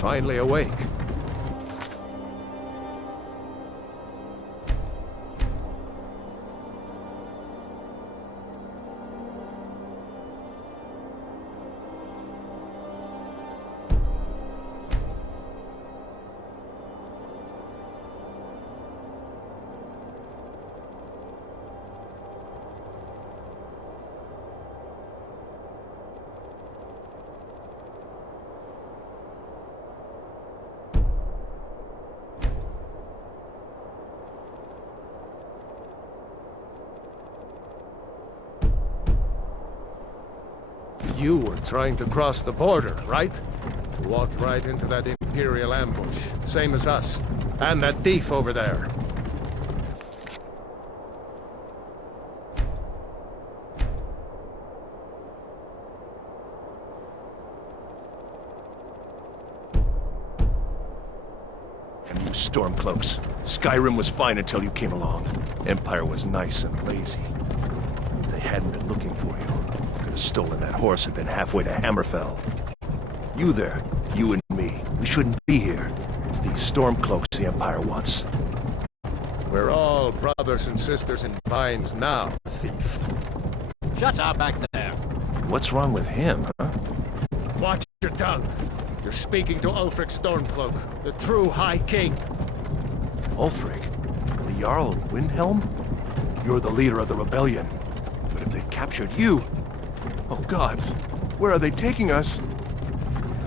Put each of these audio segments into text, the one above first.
finally awake. You were trying to cross the border, right? Walked right into that Imperial ambush, same as us. And that thief over there. And you Stormcloaks. Skyrim was fine until you came along. Empire was nice and lazy. If they hadn't been looking for you, could have stolen that horse and been halfway to Hammerfell. You there, you and me, we shouldn't be here. It's these Stormcloaks the Empire wants. We're all brothers and sisters in binds now, thief. Shut up back there. What's wrong with him, huh? Watch your tongue. You're speaking to Ulfric Stormcloak, the true High King. Ulfric? The Jarl of Windhelm? You're the leader of the rebellion. But if they've captured you... Oh gods, where are they taking us?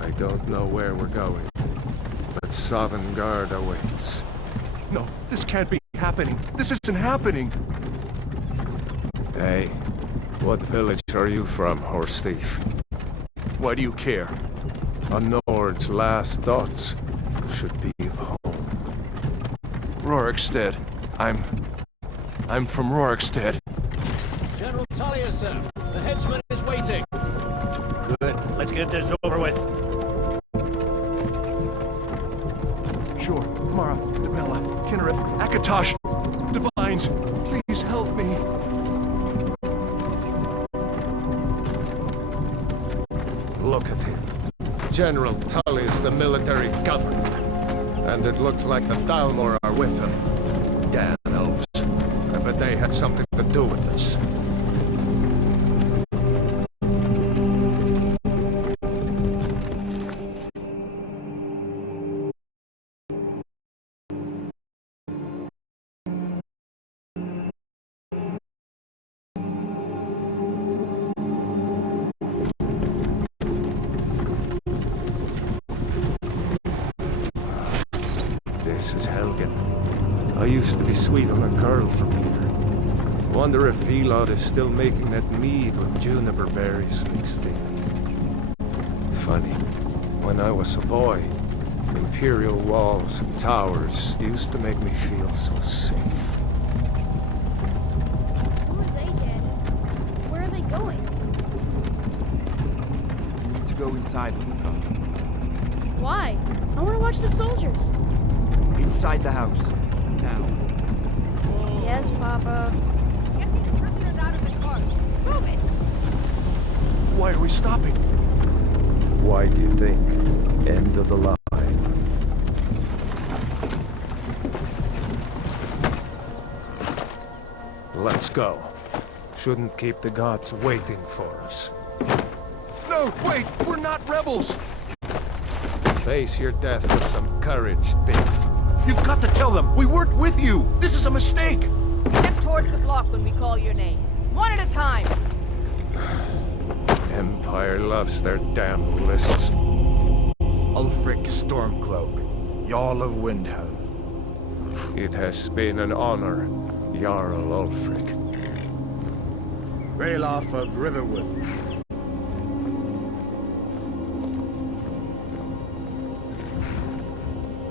I don't know where we're going, but Sovngarde awaits. No, this can't be happening. This isn't happening. Hey, what village are you from, horse thief? Why do you care? A Nord's last thoughts should be of home. Rorikstead. I'm from Rorikstead. General Talia, sir. The headsman is waiting. Good. Let's get this over with. Sure. Mara, Debella, Kinnereth, Akatosh, Divines, please help me. Look at him. General Tully is the military governor. And it looks like the Thalmor are with him. Damn elves. I bet they had something to do with this. This is Helgen. I used to be sweet on a girl from here. Wonder if Elod is still making that mead with juniper berries mixed in. Funny, when I was a boy, Imperial walls and towers used to make me feel so safe. Who are they, Daddy? Where are they going? We need to go inside when we come. Why? I want to watch the soldiers. Inside the house. Now. Yes, Papa. Get these prisoners out of the cars. Move it! Why are we stopping? Why do you think? End of the line. Let's go. Shouldn't keep the gods waiting for us. No, wait! We're not rebels! Face your death with some courage, thief. You've got to tell them! We weren't with you! This is a mistake! Step towards the block when we call your name. One at a time. Empire loves their damn lists. Ulfric Stormcloak, Jarl of Windhelm. It has been an honor, Jarl Ulfric. Ralof of Riverwood.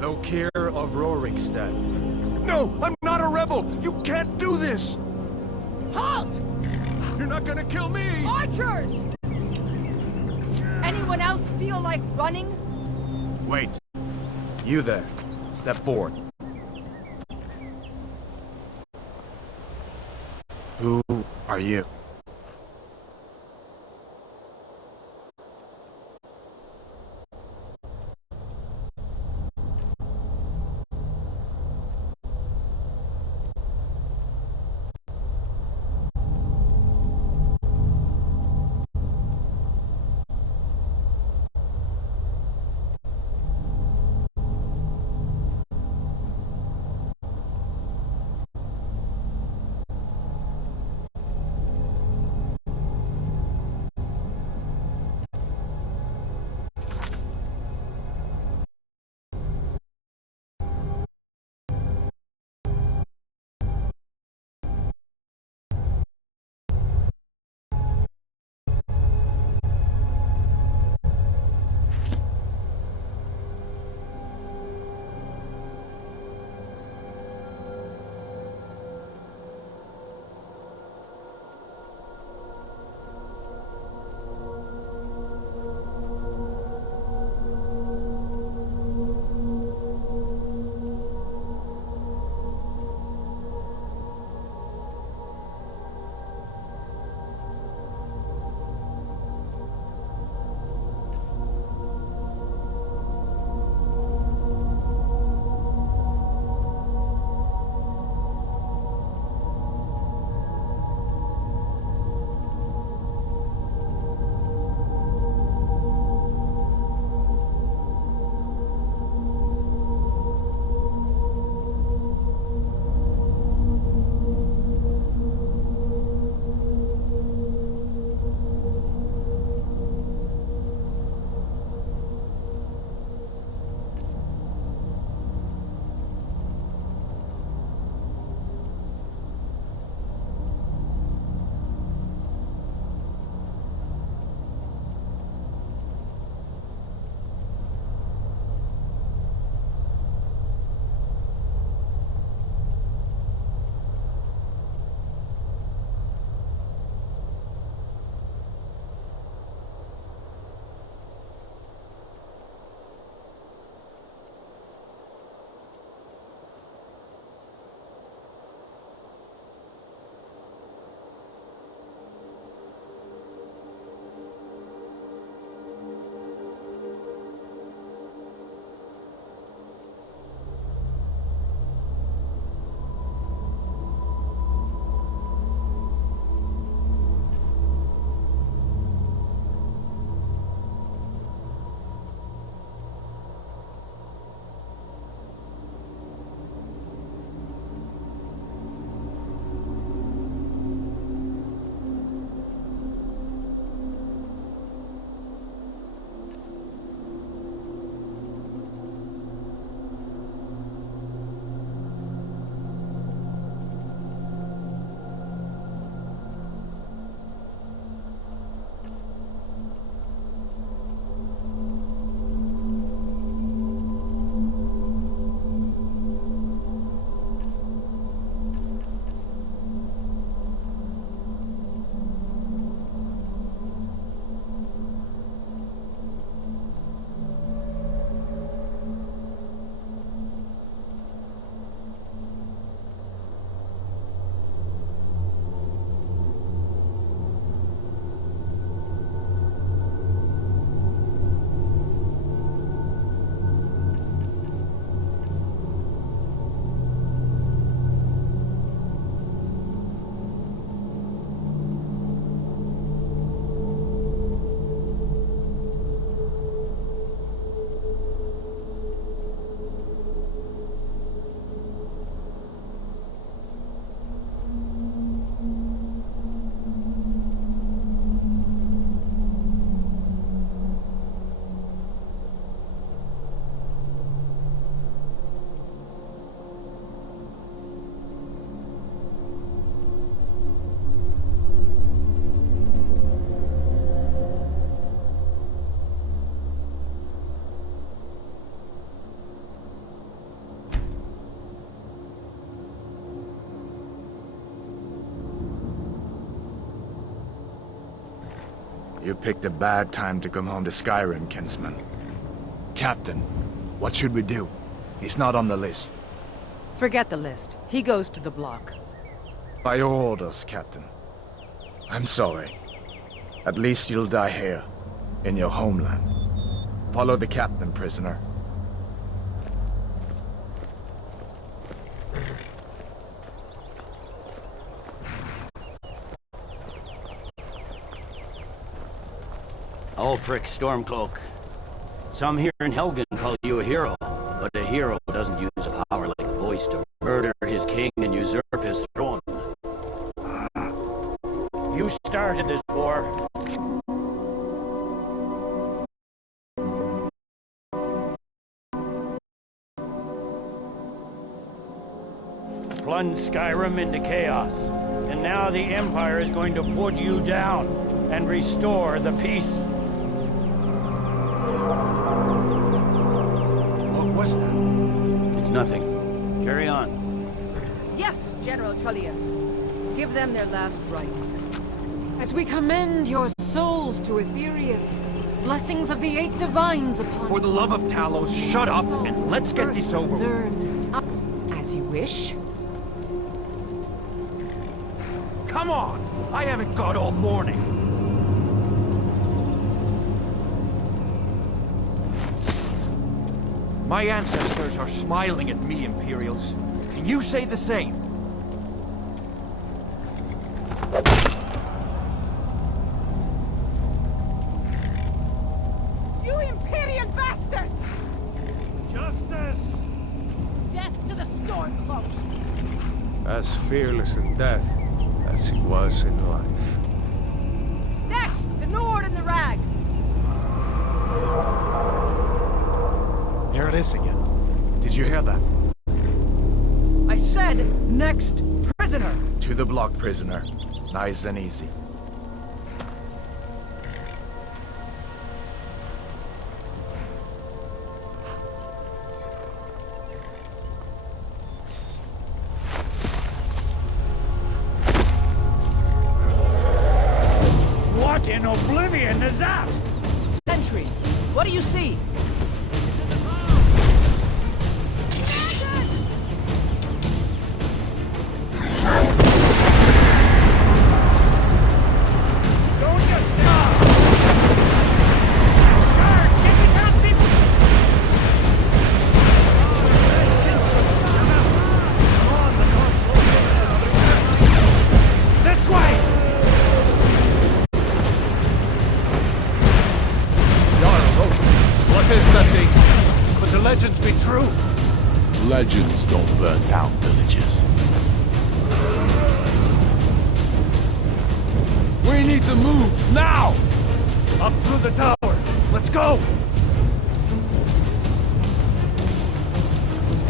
Lokir of Rorikstead. No! I'm not a rebel! You can't do this! Halt! You're not gonna kill me! Archers! Anyone else feel like running? Wait. You there. Step forward. Who are you? You picked a bad time to come home to Skyrim, kinsman. Captain, what should we do? He's not on the list. Forget the list. He goes to the block. By your orders, Captain. I'm sorry. At least you'll die here, in your homeland. Follow the captain, prisoner. Ulfric Stormcloak. Some here in Helgen call you a hero, but a hero doesn't use a power like voice to murder his king and usurp his throne. You started this war. Plunged Skyrim into chaos, and now the Empire is going to put you down and restore the peace. What was that? It's nothing. Carry on. Yes, General Tullius. Give them their last rites. As we commend your souls to Aetherius, blessings of the eight divines upon For the love of Talos, shut up and let's get this over with. Learn. As you wish. Come on! I haven't got all morning. My ancestors are smiling at me, Imperials. Can you say the same? You Imperial bastards! Justice! Death to the Stormcloaks! As fearless in death as he was in life. Next, the Nord and the Rags! Here it is again. Did you hear that? I said, next, prisoner! To the block, prisoner. Nice and easy. What in oblivion is that? Sentries, what do you see? Don't you stop! Guards, get me down, people! Come on, the Nords will get us another chance. This way! What is that thing? Could the legends be true? Legends don't burn down villages. We need to move, now! Up through the tower. Let's go!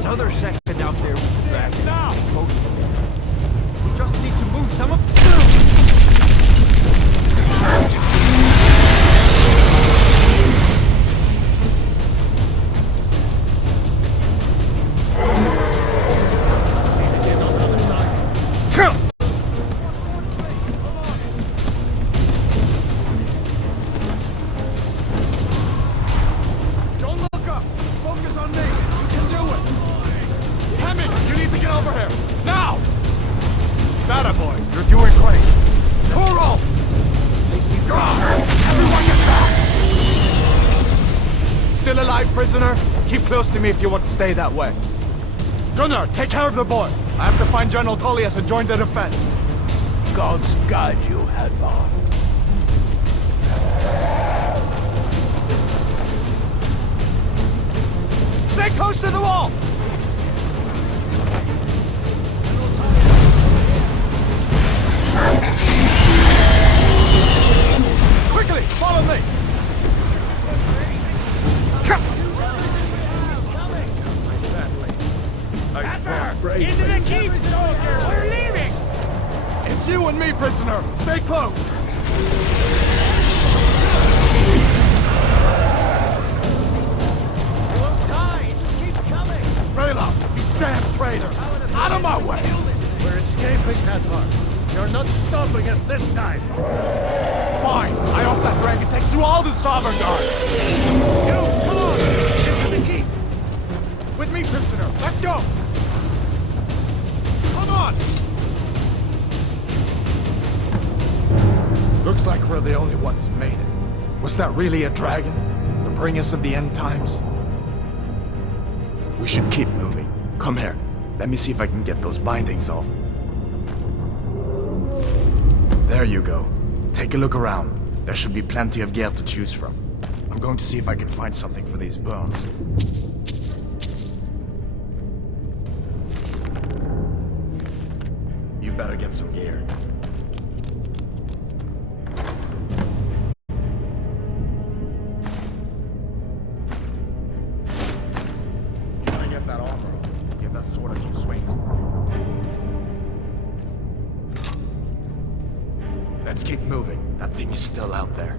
Another second out there with the back. Now! We just need to move some of... Don't look up! Just focus on me! You can do it! Hammond, you need to get over here! Now! That boy, you're doing great! Toro! Everyone get back! Still alive, prisoner? Keep close to me if you want to stay that way. Gunnar, take care of the boy! I have to find General Tullius and join the defense. Gods guide you, Hadvar. Stay close to the wall! Quickly, follow me! I fought bravely. Into the keep, soldier! We're leaving! It's you and me, prisoner! Stay close! You won't die! Just keep coming! Rayla, you damn traitor! Out of my way! We're escaping, Hadvar. You're not stopping us this time! Fine! I hope that dragon takes you all to Sovngarde! You, come on! Into the keep! With me, prisoner! Let's go! Come on! Looks like we're the only ones who made it. Was that really a dragon? The bringers of the end times? We should keep moving. Come here. Let me see if I can get those bindings off. There you go. Take a look around. There should be plenty of gear to choose from. I'm going to see if I can find something for these bones. You better get some gear. Gotta get that armor. Give that sword a few swings. Let's keep moving. That thing is still out there.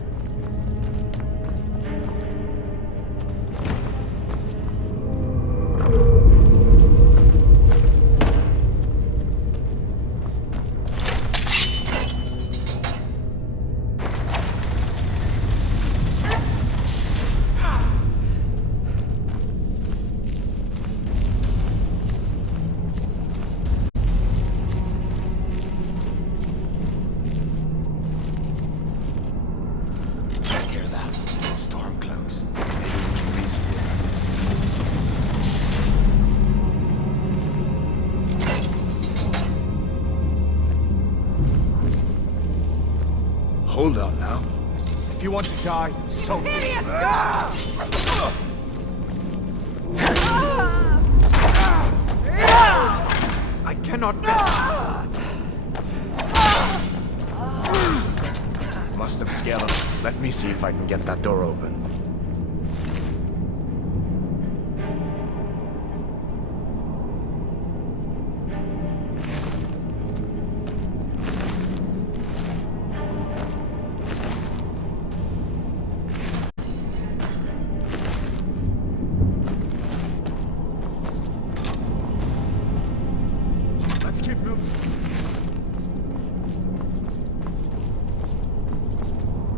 Hold on now. If you want to die, so be it. I cannot miss. Must have scared him. Let me see if I can get that door open.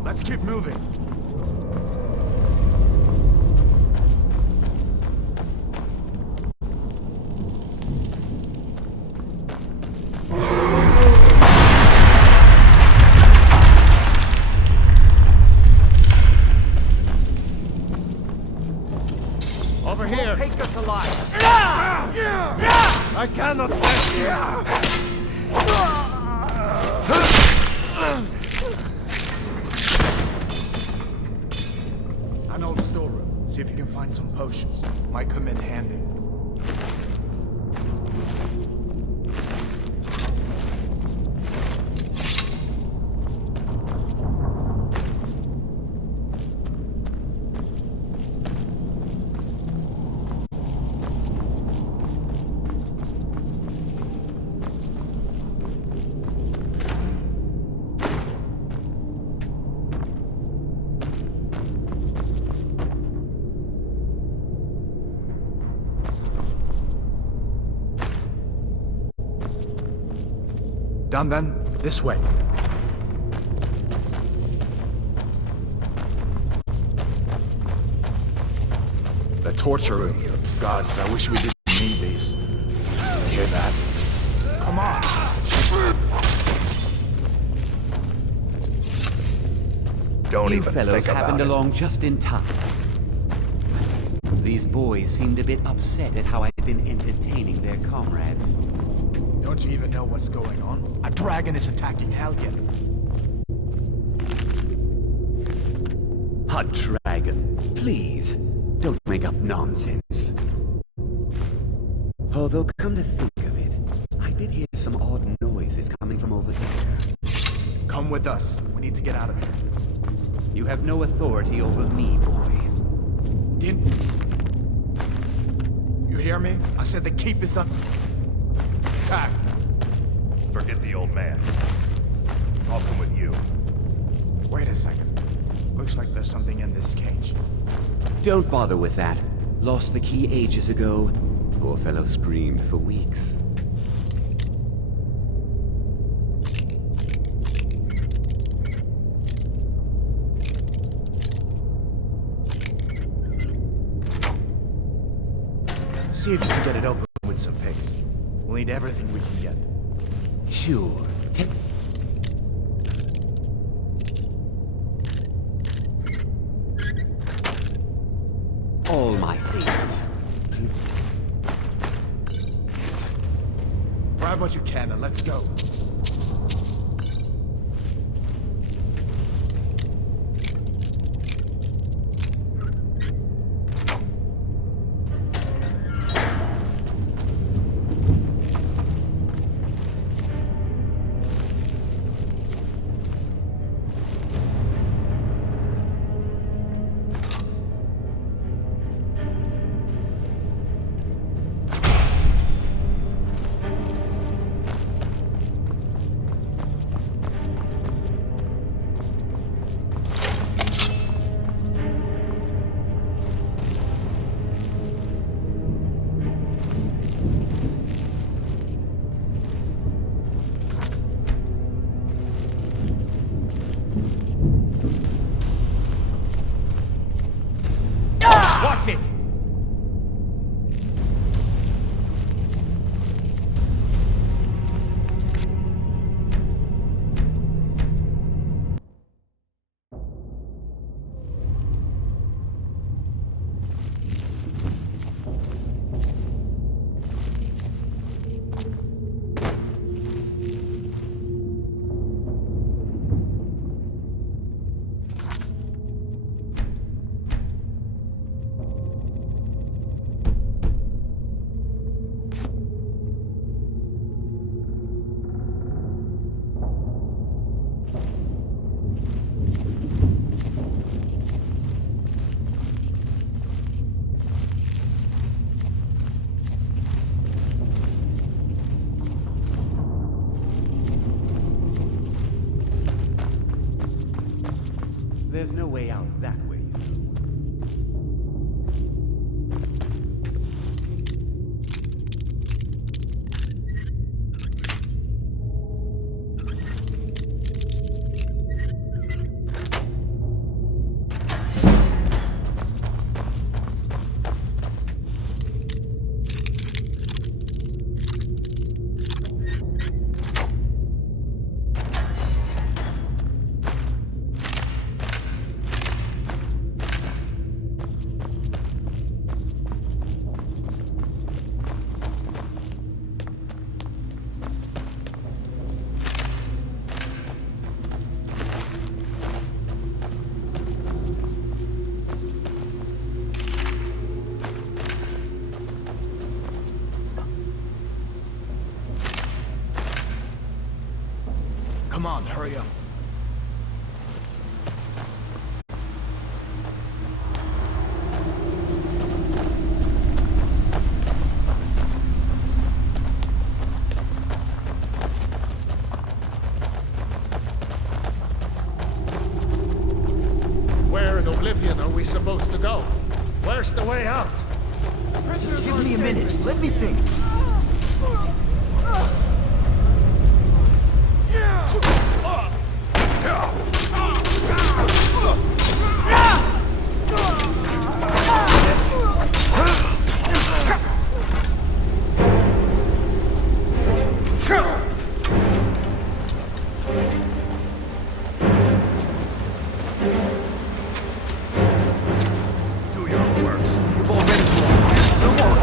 Let's keep moving. Over here. Won't take us alive. I cannot. An old storeroom. See if you can find some potions. Might come in handy. Done then? This way. The torture room. Gods, I wish we didn't need these. Hear that? Come on! Don't You even fellows think about happened it. along just in time. These boys seemed a bit upset at how I'd been entertaining their comrades. Don't you even know what's going on? A dragon is attacking Helgen. A dragon, please, don't make up nonsense. Although, come to think of it, I did hear some odd noises coming from over there. Come with us. We need to get out of here. You have no authority over me, boy. Didn't... You hear me? I said the keep is up. Attack. Forget the old man. I'll come with you. Wait a second. Looks like there's something in this cage. Don't bother with that. Lost the key ages ago. Poor fellow screamed for weeks. see if you can get it open with some picks. We'll need everything we can get. Sure. All my things. Grab what you can and let's go. Watch it! There's no way out that way. Come on, hurry up. Where in Oblivion are we supposed to go? Where's the way out? Just give me a minute. Let me think. Do your worst. You've already lost. No more.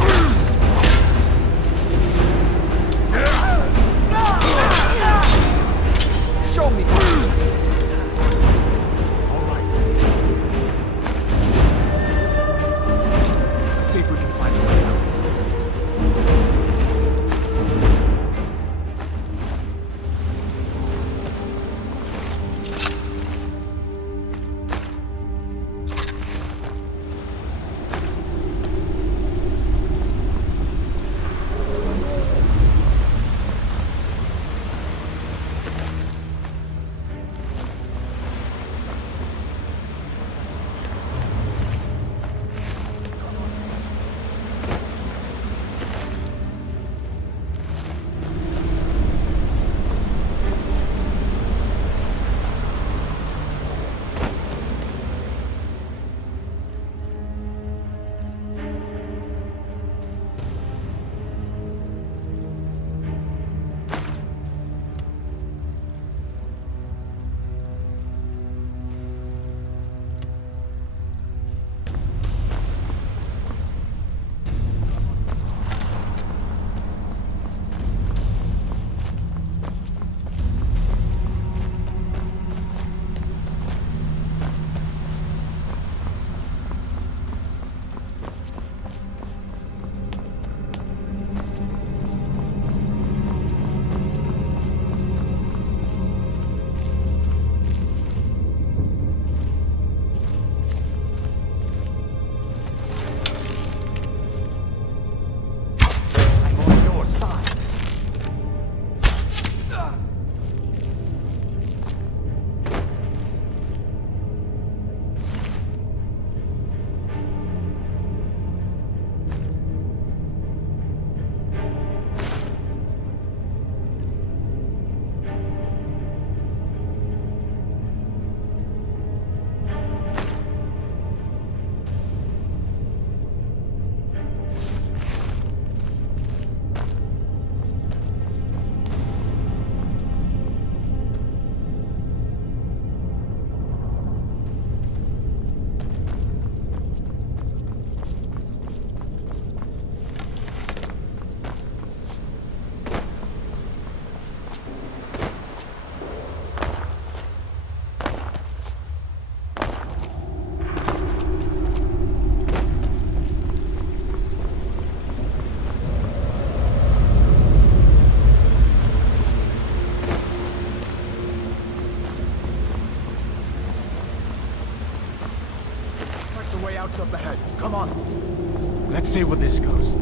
boats up ahead. Come on. Let's see where this goes.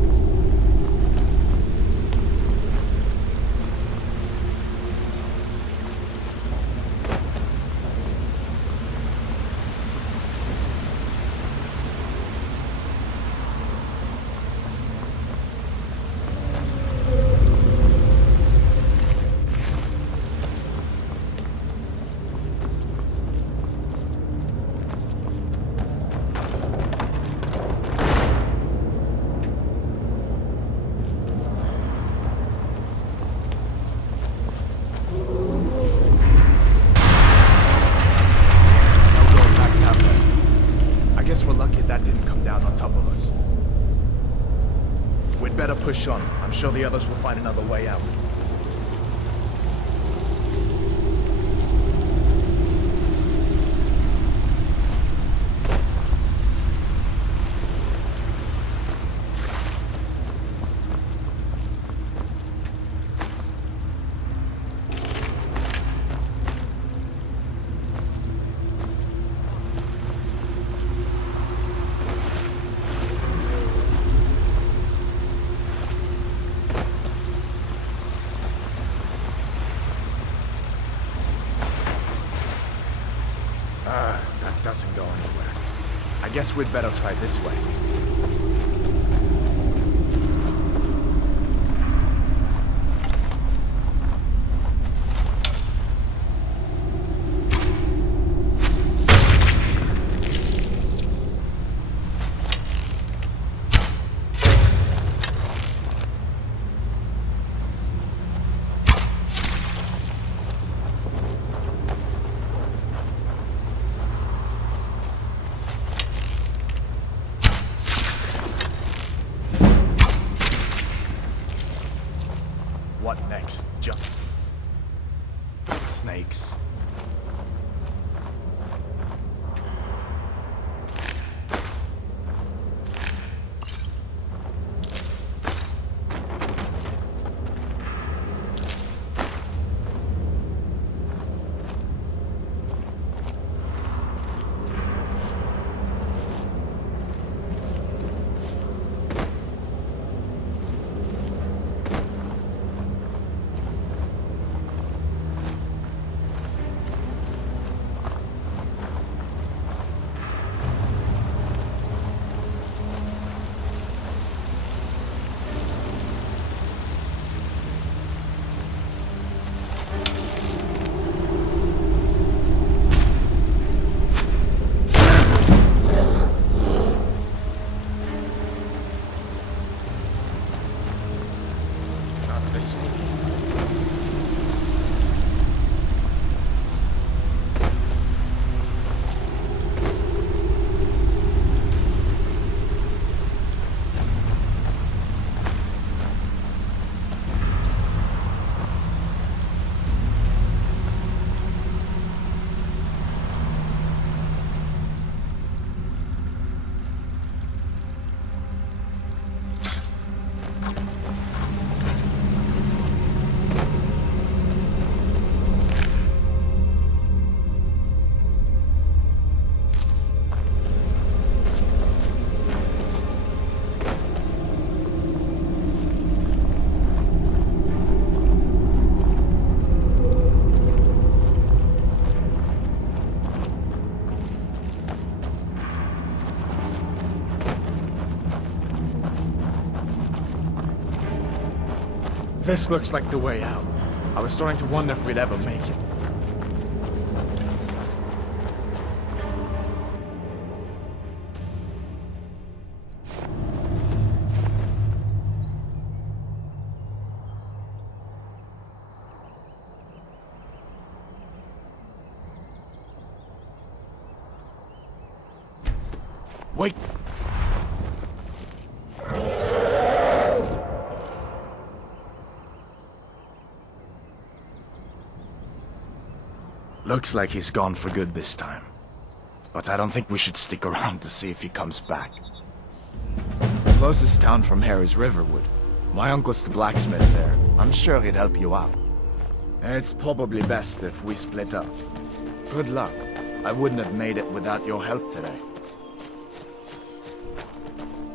Push on. I'm sure the others will find another way out. That doesn't go anywhere. I guess we'd better try this way. What next? Jump. Snakes. This looks like the way out. I was starting to wonder if we'd ever make it. Wait! Looks like he's gone for good this time. But I don't think we should stick around to see if he comes back. The closest town from here is Riverwood. My uncle's the blacksmith there. I'm sure he'd help you out. It's probably best if we split up. Good luck. I wouldn't have made it without your help today.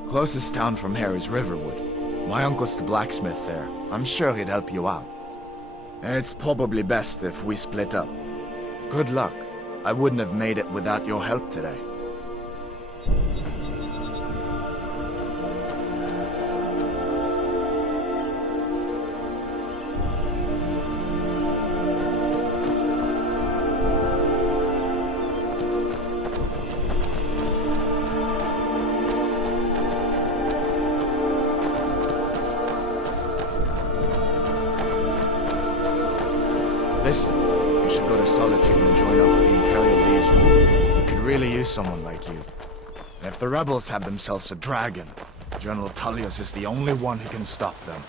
Closest town from here is Riverwood. My uncle's the blacksmith there. I'm sure he'd help you out. It's probably best if we split up. Good luck. I wouldn't have made it without your help today. Listen, you should go to Solitude and join up with the Imperial Legion. We could really use someone like you. And if the rebels have themselves a dragon, General Tullius is the only one who can stop them.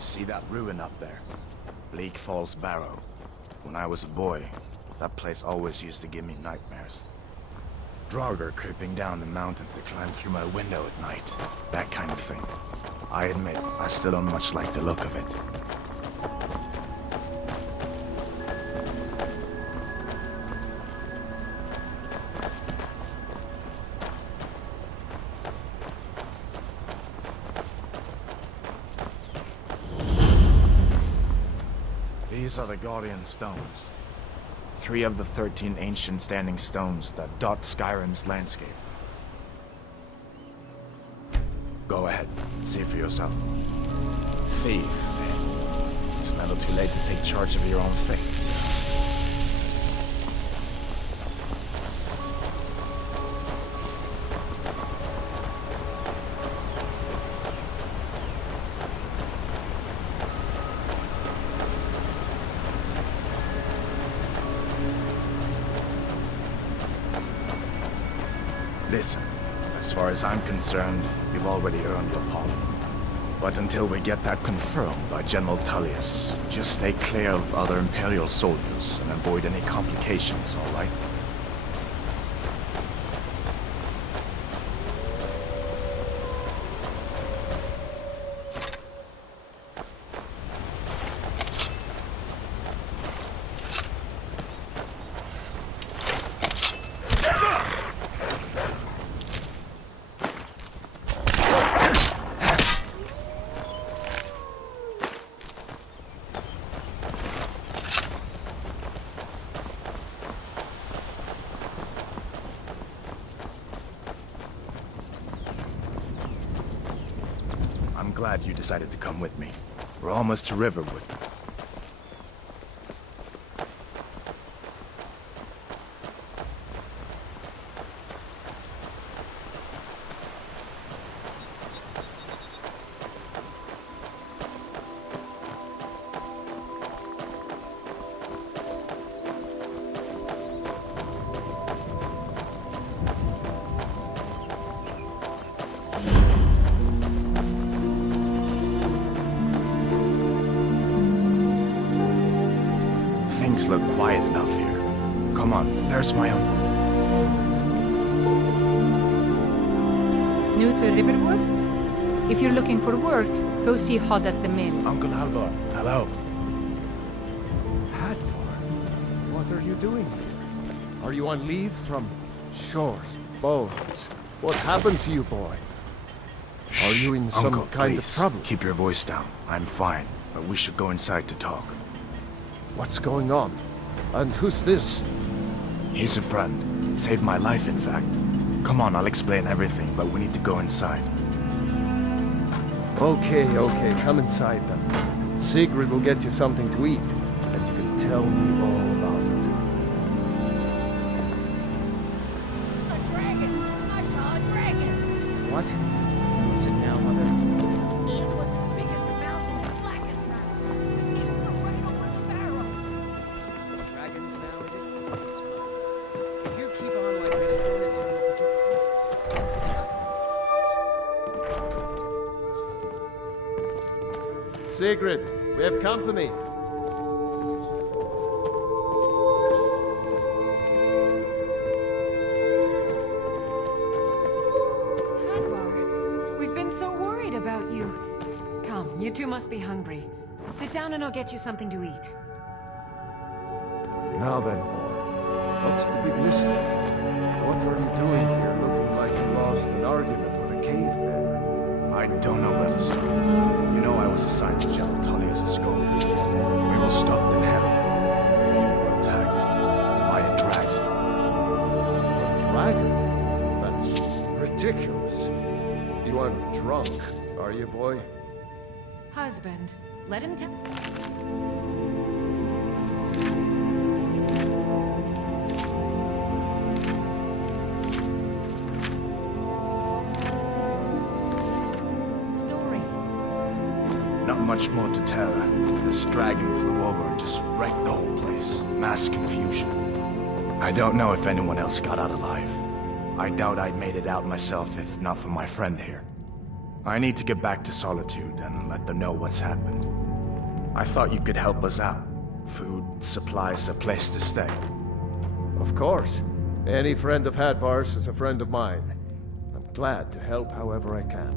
See that ruin up there? Bleak Falls Barrow. When I was a boy, that place always used to give me nightmares. Draugr creeping down the mountain to climb through my window at night. That kind of thing. I admit, I still don't much like the look of it. These are the Guardian Stones. 3 of the 13 ancient standing stones that dot Skyrim's landscape. Go ahead, see for yourself. Thief, eh? It's never too late to take charge of your own fate. Listen, as far as I'm concerned, you've already earned your pardon. But until we get that confirmed by General Tullius, just stay clear of other Imperial soldiers and avoid any complications, all right? I'm glad you decided to come with me. We're almost to Riverwood. Things look quiet enough here. Come on, there's my uncle. New to Riverwood? If you're looking for work, go see Hod at the mill. Uncle Halvor, hello. Hadvar, what are you doing here? Are you on leave from shores, bones? What happened to you, boy? Are you in some Uncle, kind please, of trouble? keep your voice down. I'm fine, but we should go inside to talk. What's going on? And who's this? He's a friend. Saved my life, in fact. Come on, I'll explain everything, but we need to go inside. Okay, come inside then. Sigrid will get you something to eat, and you can tell me all about it. A dragon! I saw a dragon! What? What's it now, Mother? It was as big as the mountain, black as night. It was running over the barrow. Dragons now, is it? If you keep on like this, I'm gonna tell you to Sigrid, we have company. worried about you. Come, you two must be hungry. Sit down and I'll get you something to eat. Now then, boy. What's the big mystery? What are you doing here looking like you lost an argument with a cave bear? I don't know where to start. You know I was assigned to General Tullius' escort. We were stopped in hell. We were attacked by a dragon. A dragon? That's ridiculous. You aren't drunk, are you, boy? Husband, let him tell. Story. Not much more to tell. This dragon flew over and just wrecked the whole place. Mass confusion. I don't know if anyone else got out alive. I doubt I'd made it out myself if not for my friend here. I need to get back to Solitude and let them know what's happened. I thought you could help us out. Food, supplies, a place to stay. Of course. Any friend of Hadvar's is a friend of mine. I'm glad to help however I can.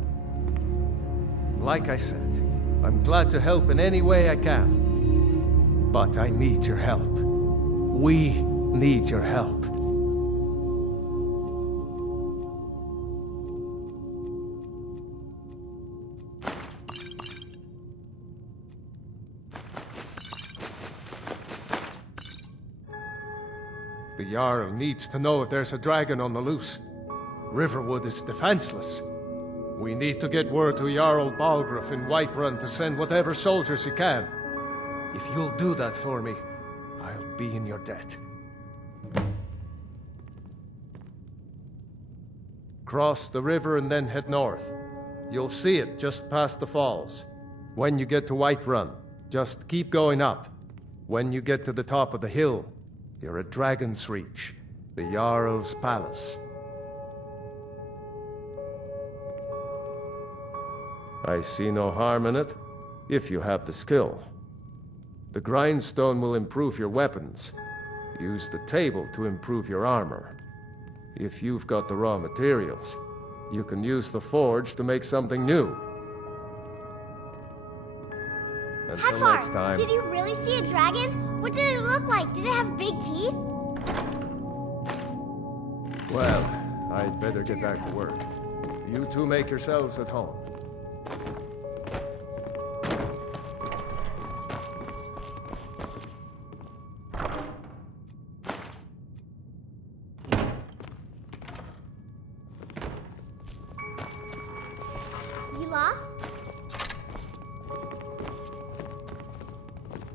Like I said, I'm glad to help in any way I can. But I need your help. We need your help. The Jarl needs to know if there's a dragon on the loose. Riverwood is defenseless. We need to get word to Jarl Balgruuf in Whiterun to send whatever soldiers he can. If you'll do that for me, I'll be in your debt. Cross the river and then head north. You'll see it just past the falls. When you get to Whiterun, just keep going up. When you get to the top of the hill, you're at Dragon's Reach, the Jarl's palace. I see no harm in it, if you have the skill. The grindstone will improve your weapons. Use the table to improve your armor. If you've got the raw materials, you can use the forge to make something new. Until next time. Did you really see a dragon? What did it look like? Did it have big teeth? Well, I'd better get back to work. You two make yourselves at home. You lost?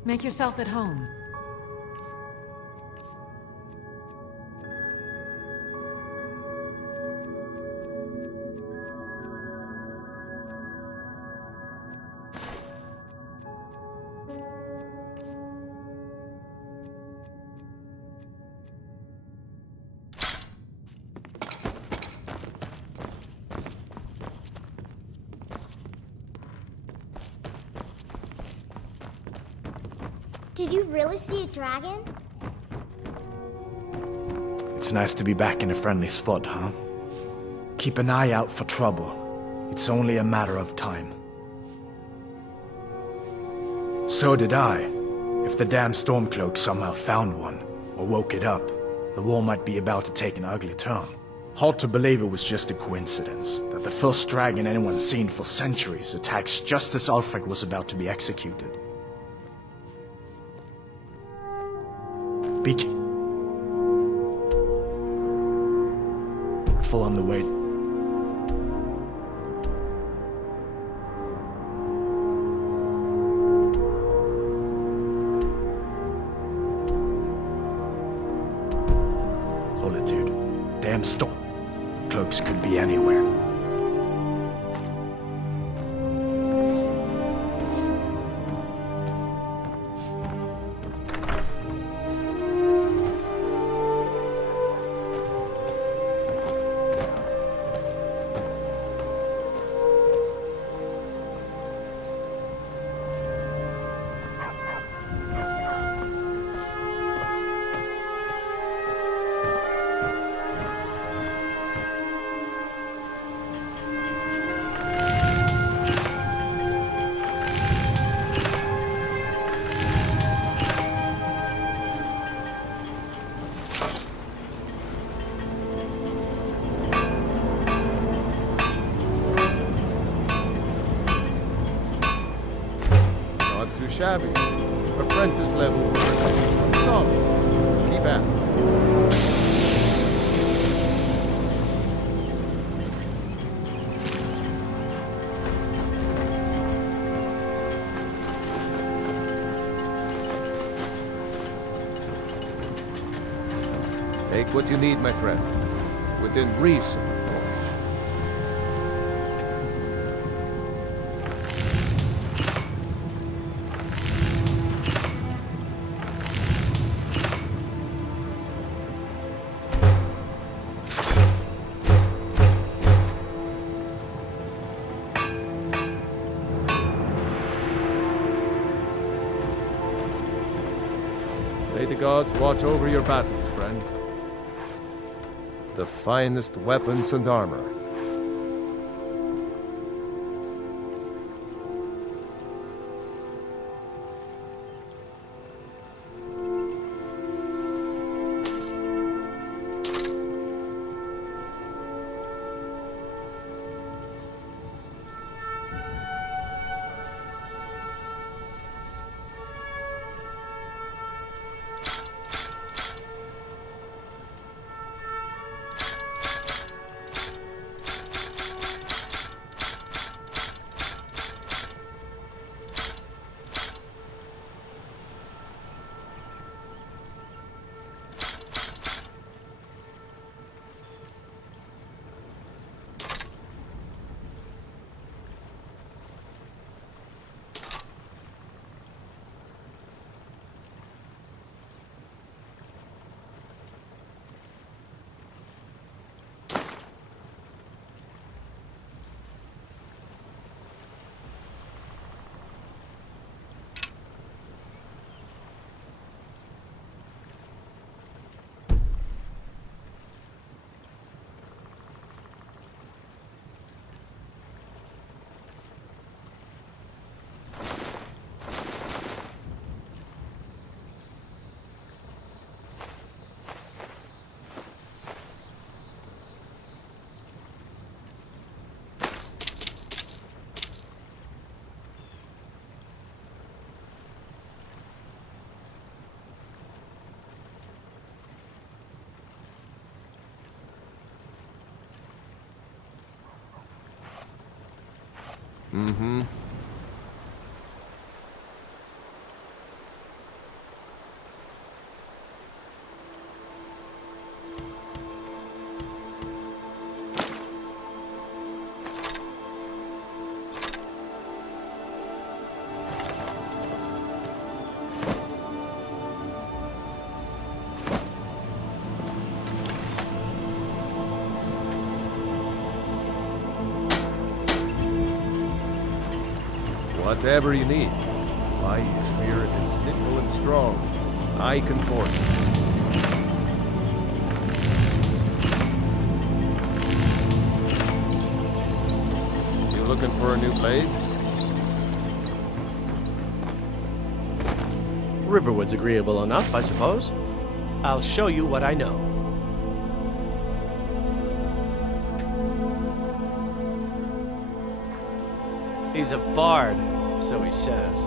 Make yourself at home. Did you really see a dragon? It's nice to be back in a friendly spot, huh? Keep an eye out for trouble. It's only a matter of time. So did I. If the damn Stormcloak somehow found one, or woke it up, the war might be about to take an ugly turn. Hard to believe it was just a coincidence, that the first dragon anyone's seen for centuries attacks just as Ulfric was about to be executed. Beaky. Full on the way. Solitude. Damn storm. Cloaks could be anywhere. shabby. Apprentice level work. Solid. Keep at it. Take what you need, my friend. Within reason, of course. May the gods watch over your battles, friend. The finest weapons and armor. Mm-hmm. Whatever you need. My spirit is simple and strong. I can forge it. You looking for a new blade? Riverwood's agreeable enough, I suppose. I'll show you what I know. He's a bard, so he says.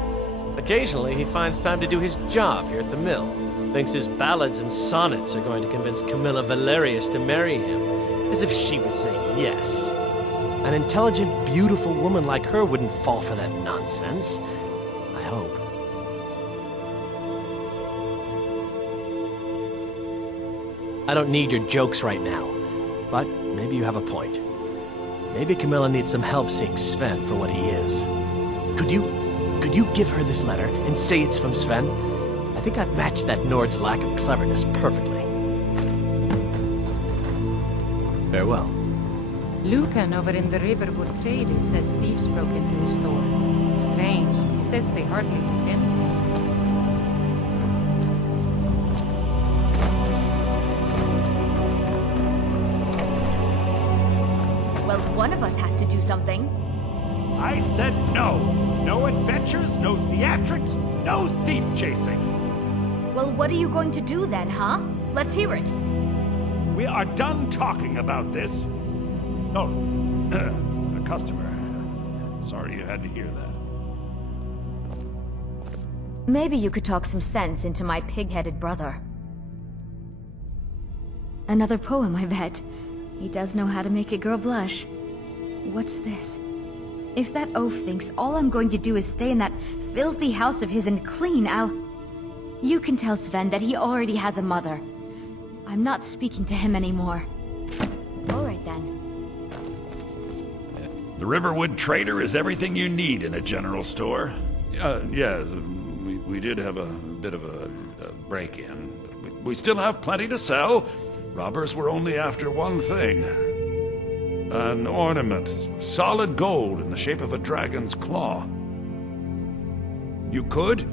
Occasionally, he finds time to do his job here at the mill. Thinks his ballads and sonnets are going to convince Camilla Valerius to marry him. As if she would say yes. An intelligent, beautiful woman like her wouldn't fall for that nonsense. I hope. I don't need your jokes right now, but maybe you have a point. Maybe Camilla needs some help seeing Sven for what he is. Could you give her this letter and say it's from Sven? I think I've matched that Nord's lack of cleverness perfectly. Farewell. Lucan over in the Riverwood Trader says thieves broke into his store. Strange. He says they hardly took anything. Well, one of us has to do something. I said no. No adventures, no theatrics, no thief chasing. Well, what are you going to do then, huh? Let's hear it. We are done talking about this. Oh, a customer. Sorry you had to hear that. Maybe you could talk some sense into my pig-headed brother. Another poem, I bet. He does know how to make a girl blush. What's this? If that oaf thinks all I'm going to do is stay in that filthy house of his and clean, You can tell Sven that he already has a mother. I'm not speaking to him anymore. All right, then. The Riverwood Trader is everything you need in a general store. Yeah, we did have a bit of a break-in. But we still have plenty to sell. Robbers were only after one thing. An ornament, solid gold in the shape of a dragon's claw. You could?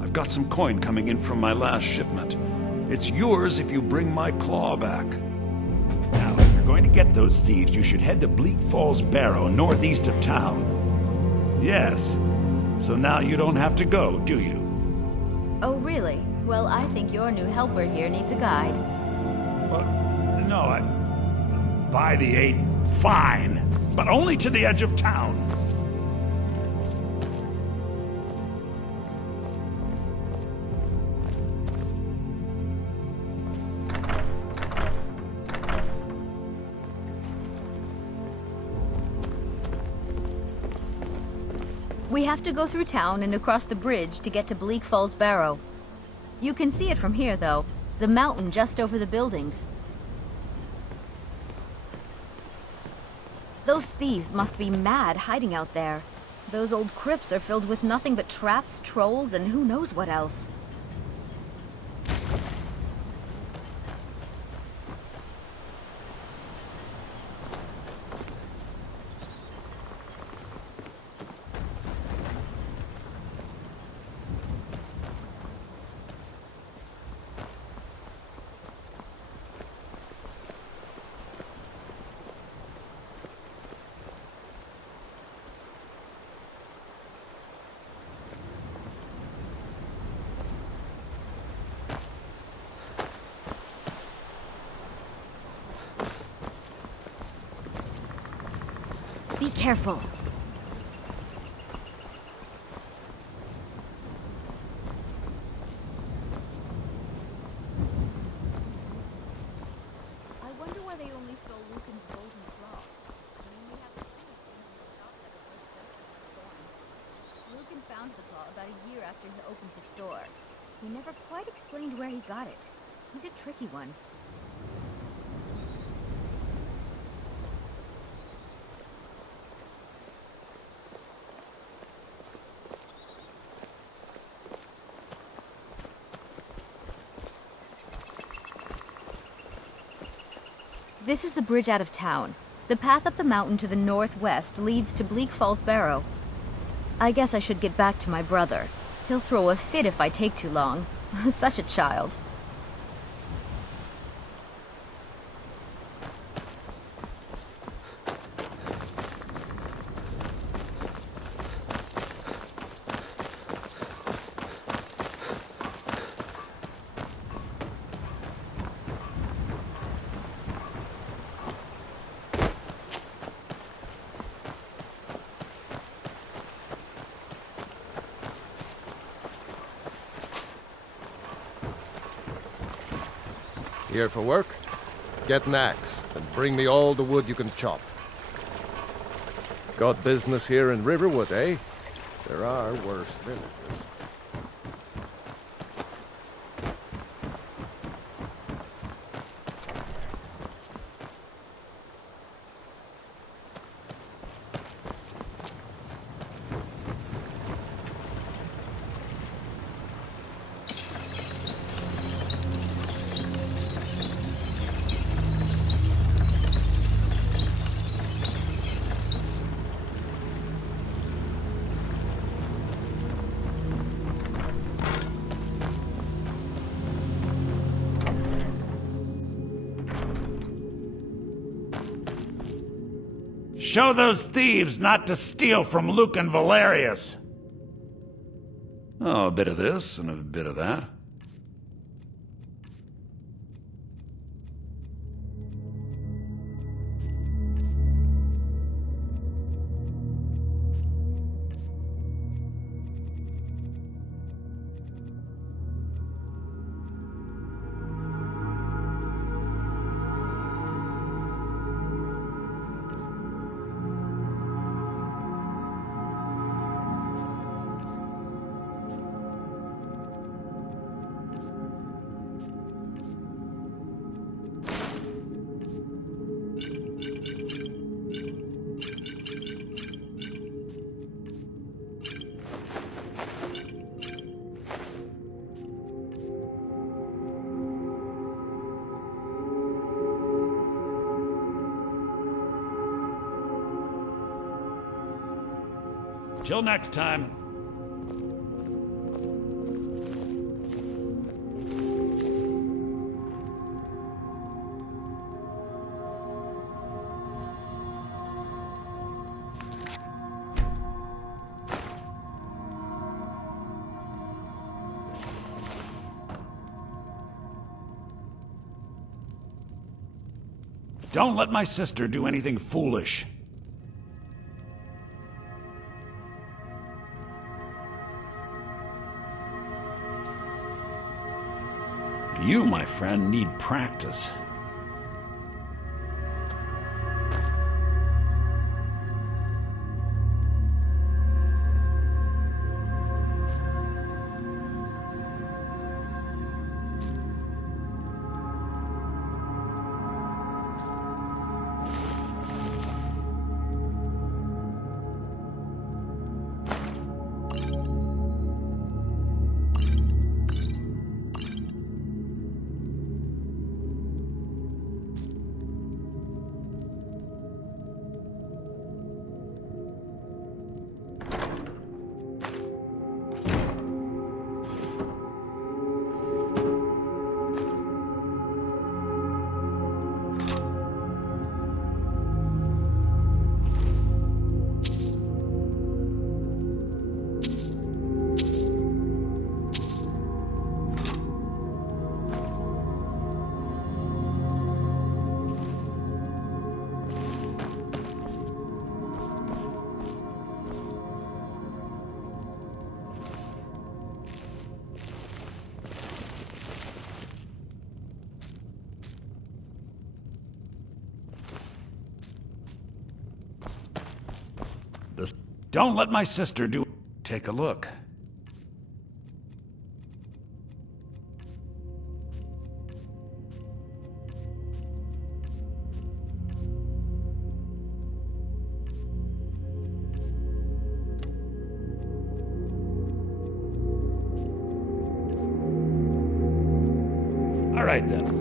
I've got some coin coming in from my last shipment. It's yours if you bring my claw back. Now, if you're going to get those thieves, you should head to Bleak Falls Barrow, northeast of town. Yes. So now you don't have to go, do you? Oh, really? Well, I think your new helper here needs a guide. Well, no, by the 8, fine. But only to the edge of town. We have to go through town and across the bridge to get to Bleak Falls Barrow. You can see it from here, though. The mountain just over the buildings. Those thieves must be mad hiding out there. Those old crypts are filled with nothing but traps, trolls, and who knows what else. Be careful. I wonder why they only stole Lucan's golden claw. I mean, we have plenty of things in the shop that are worth just as much thorn. Lucan found the claw about a year after he opened the store. He never quite explained where he got it. He's a tricky one. This is the bridge out of town. The path up the mountain to the northwest leads to Bleak Falls Barrow. I guess I should get back to my brother. He'll throw a fit if I take too long. Such a child. Here for work? Get an axe and bring me all the wood you can chop. Got business here in Riverwood, eh? There are worse villages. Show those thieves not to steal from Lucan Valerius. Oh, a bit of this and a bit of that. Till next time. Don't let my sister do anything foolish. You, my friend, need practice. Don't let my sister do... Take a look. All right, then.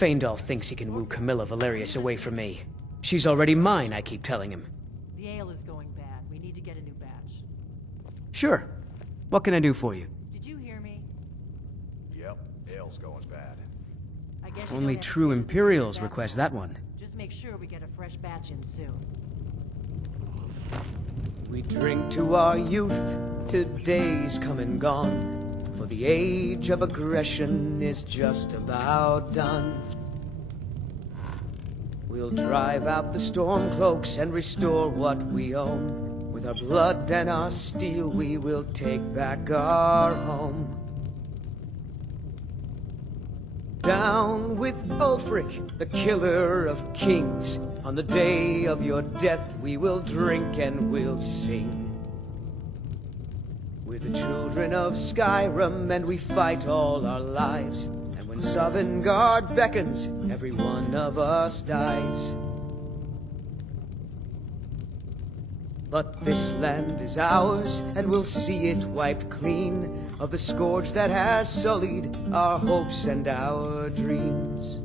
Feindal thinks he can woo Camilla Valerius away from me. She's already mine, I keep telling him. The ale is going bad. We need to get a new batch. Sure. What can I do for you? Did you hear me? Yep, ale's going bad. I guess you Only don't have to true do Imperials that request much. that one. Just make sure we get a fresh batch in soon. We drink to our youth, to days come and gone. For the age of aggression is just about done. We'll drive out the stormcloaks and restore what we own. With our blood and our steel we will take back our home. Down with Ulfric, the killer of kings. On the day of your death we will drink and we'll sing. We're the children of Skyrim and we fight all our lives. And when Sovngarde beckons, every one of us dies. But this land is ours, and we'll see it wiped clean of the scourge that has sullied our hopes and our dreams.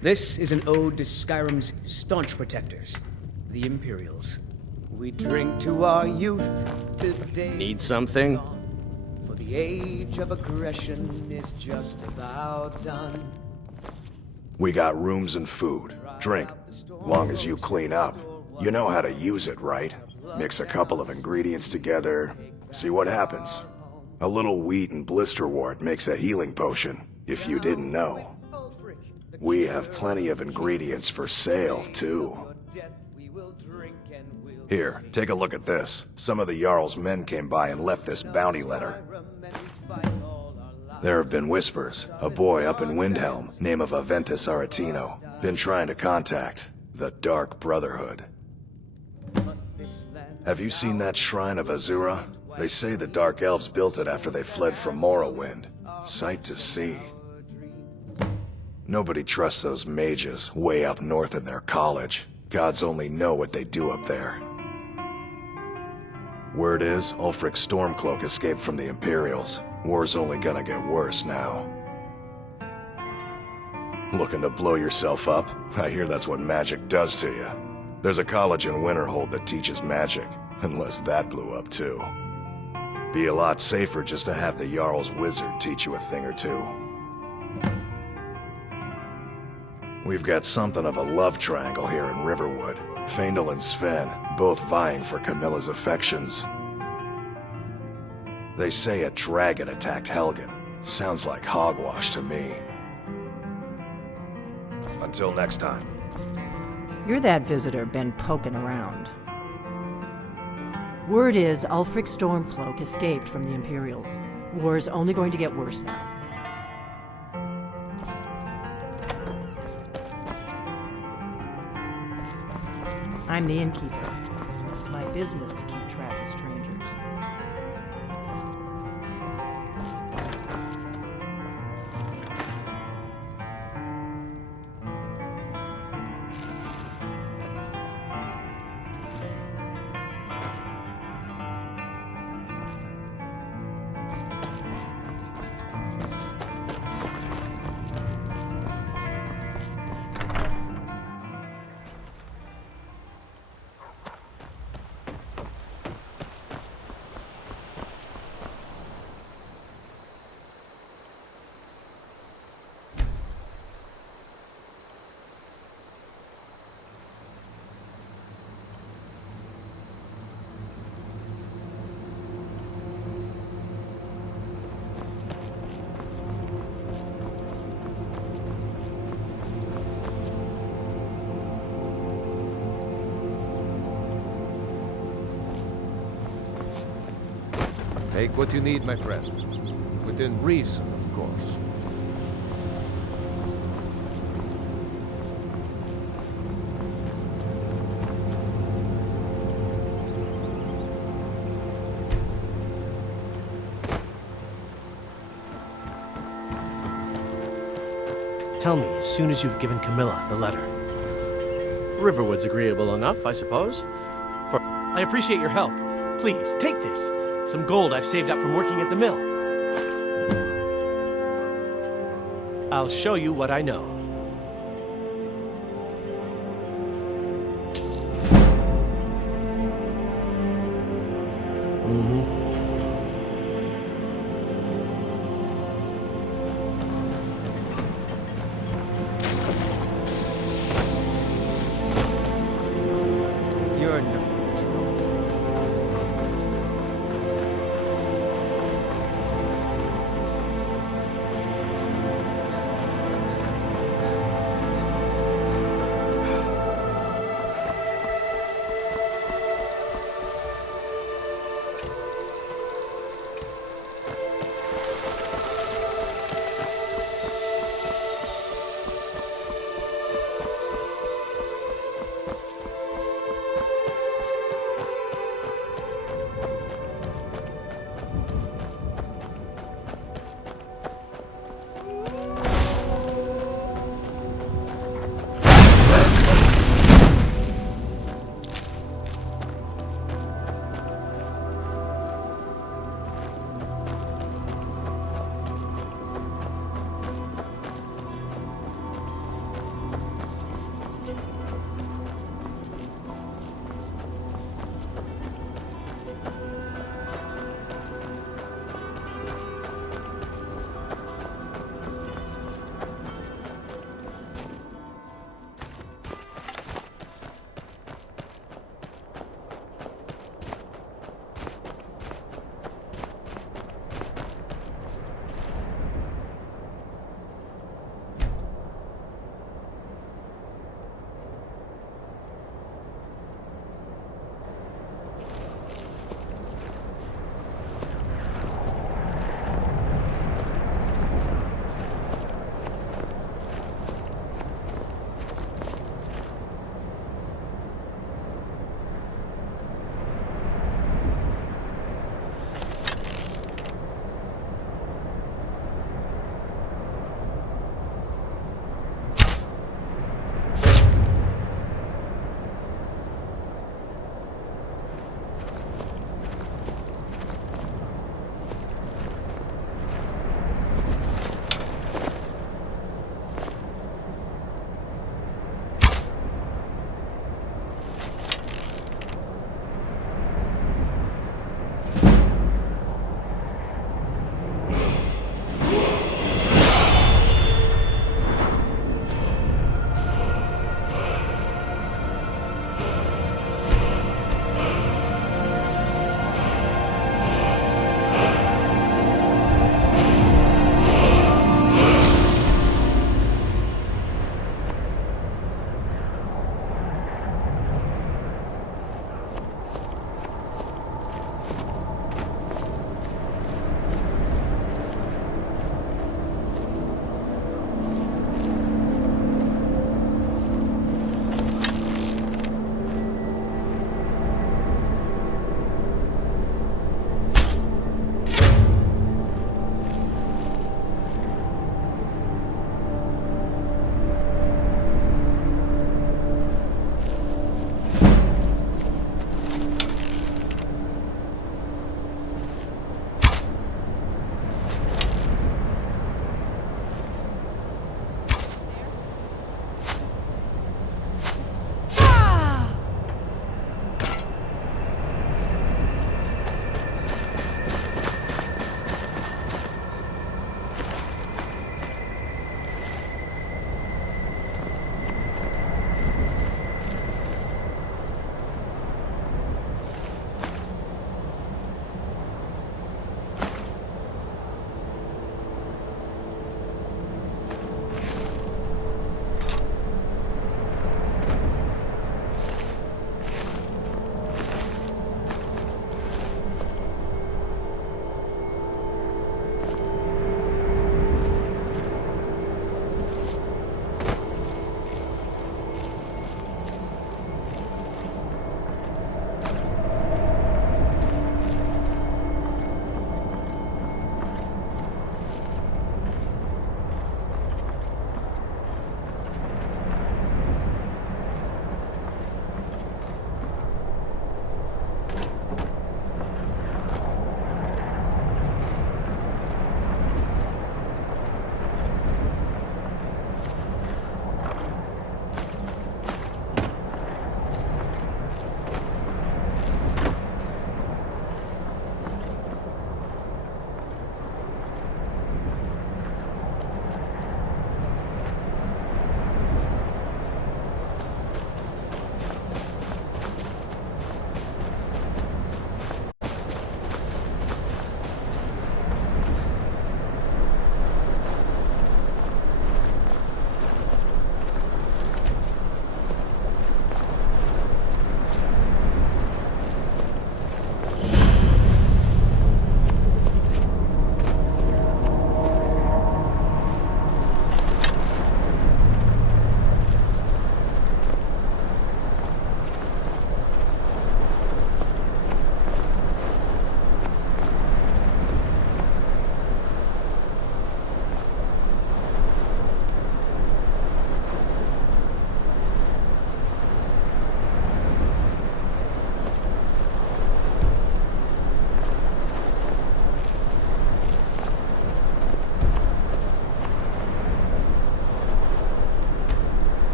This is an ode to Skyrim's staunch protectors, the Imperials. We drink to our youth today. Need something? For the age of aggression is just about done. We got rooms and food. Drink. Long as you clean up. You know how to use it, right? Mix a couple of ingredients together, see what happens. A little wheat and blisterwort makes a healing potion, if you didn't know. We have plenty of ingredients for sale, too. Here, take a look at this. Some of the Jarl's men came by and left this bounty letter. There have been whispers. A boy up in Windhelm, name of Aventus Aretino, been trying to contact the Dark Brotherhood. Have you seen that shrine of Azura? They say the Dark Elves built it after they fled from Morrowind. Sight to see. Nobody trusts those mages way up north in their college. Gods only know what they do up there. Word is, Ulfric Stormcloak escaped from the Imperials. War's only gonna get worse now. Looking to blow yourself up? I hear that's what magic does to you. There's a college in Winterhold that teaches magic, unless that blew up too. Be a lot safer just to have the Jarl's wizard teach you a thing or two. We've got something of a love triangle here in Riverwood. Faendal and Sven, both vying for Camilla's affections. They say a dragon attacked Helgen. Sounds like hogwash to me. Until next time. You're that visitor been poking around. Word is Ulfric Stormcloak escaped from the Imperials. War's only going to get worse now. I'm the innkeeper. It's my business to keep track of strangers. Take what you need, my friend. Within reason, of course. Tell me as soon as you've given Camilla the letter. Riverwood's agreeable enough, I suppose. I appreciate your help. Please, take this. Some gold I've saved up from working at the mill. I'll show you what I know. You're nothing but trouble.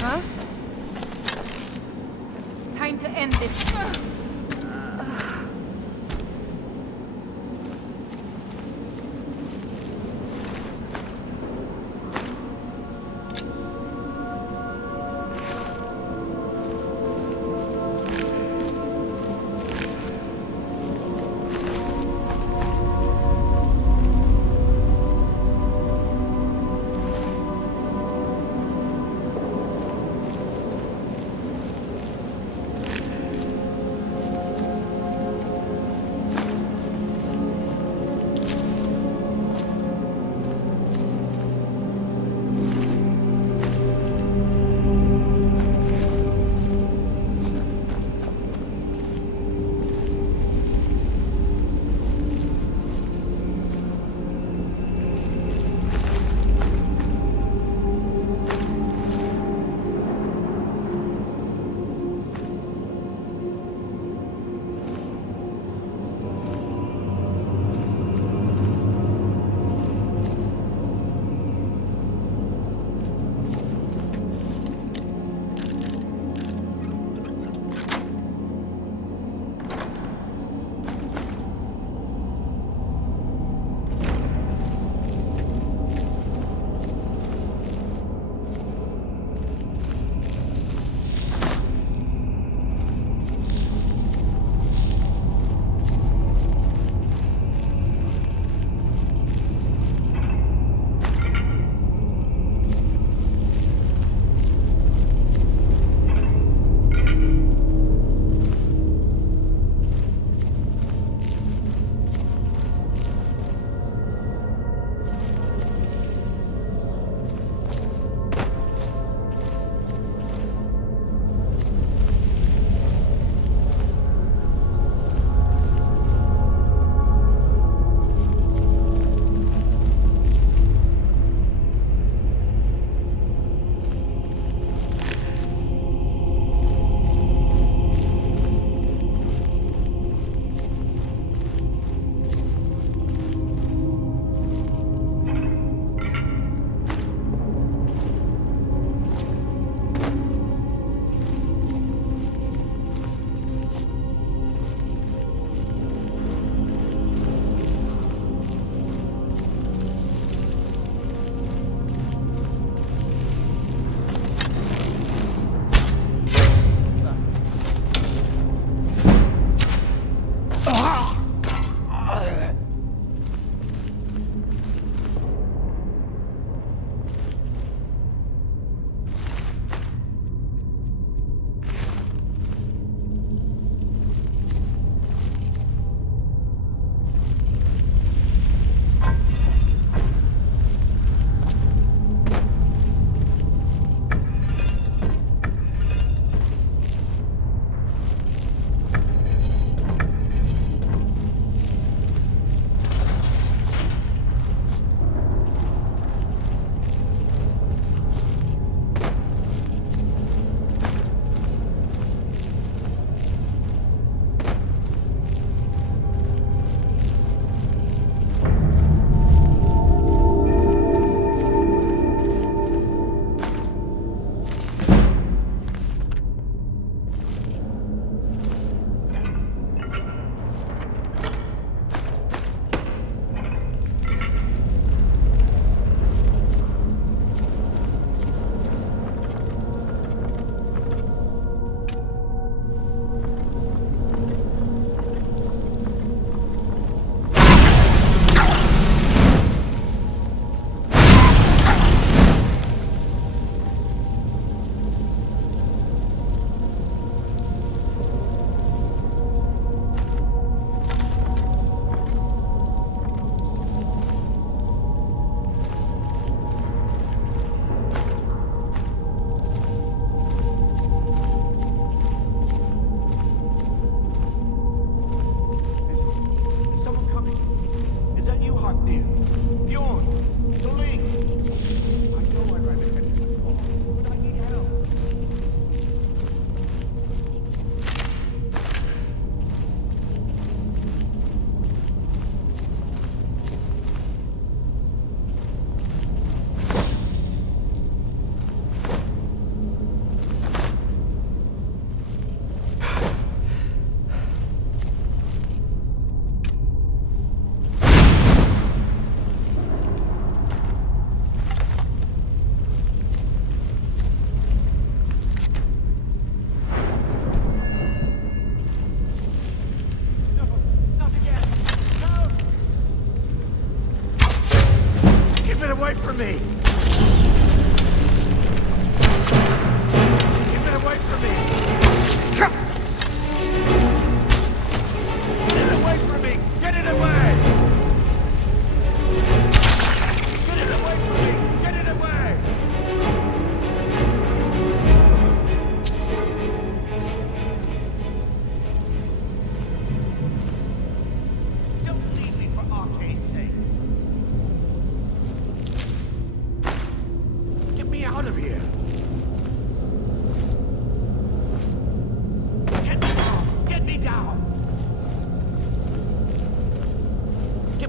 Huh? Time to end this.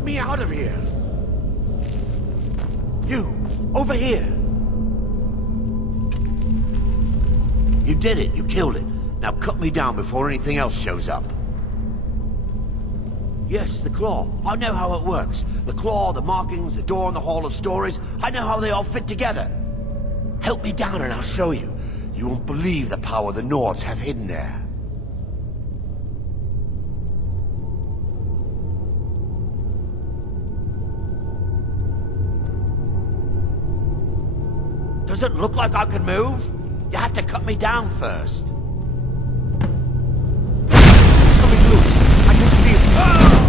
me out of here! You, over here! You did it, you killed it. Now cut me down before anything else shows up. Yes, the claw. I know how it works. The claw, the markings, the door in the Hall of Stories. I know how they all fit together. Help me down and I'll show you. You won't believe the power the Nords have hidden there. Does it look like I can move? You have to cut me down first. It's coming loose. I can feel it. Ah!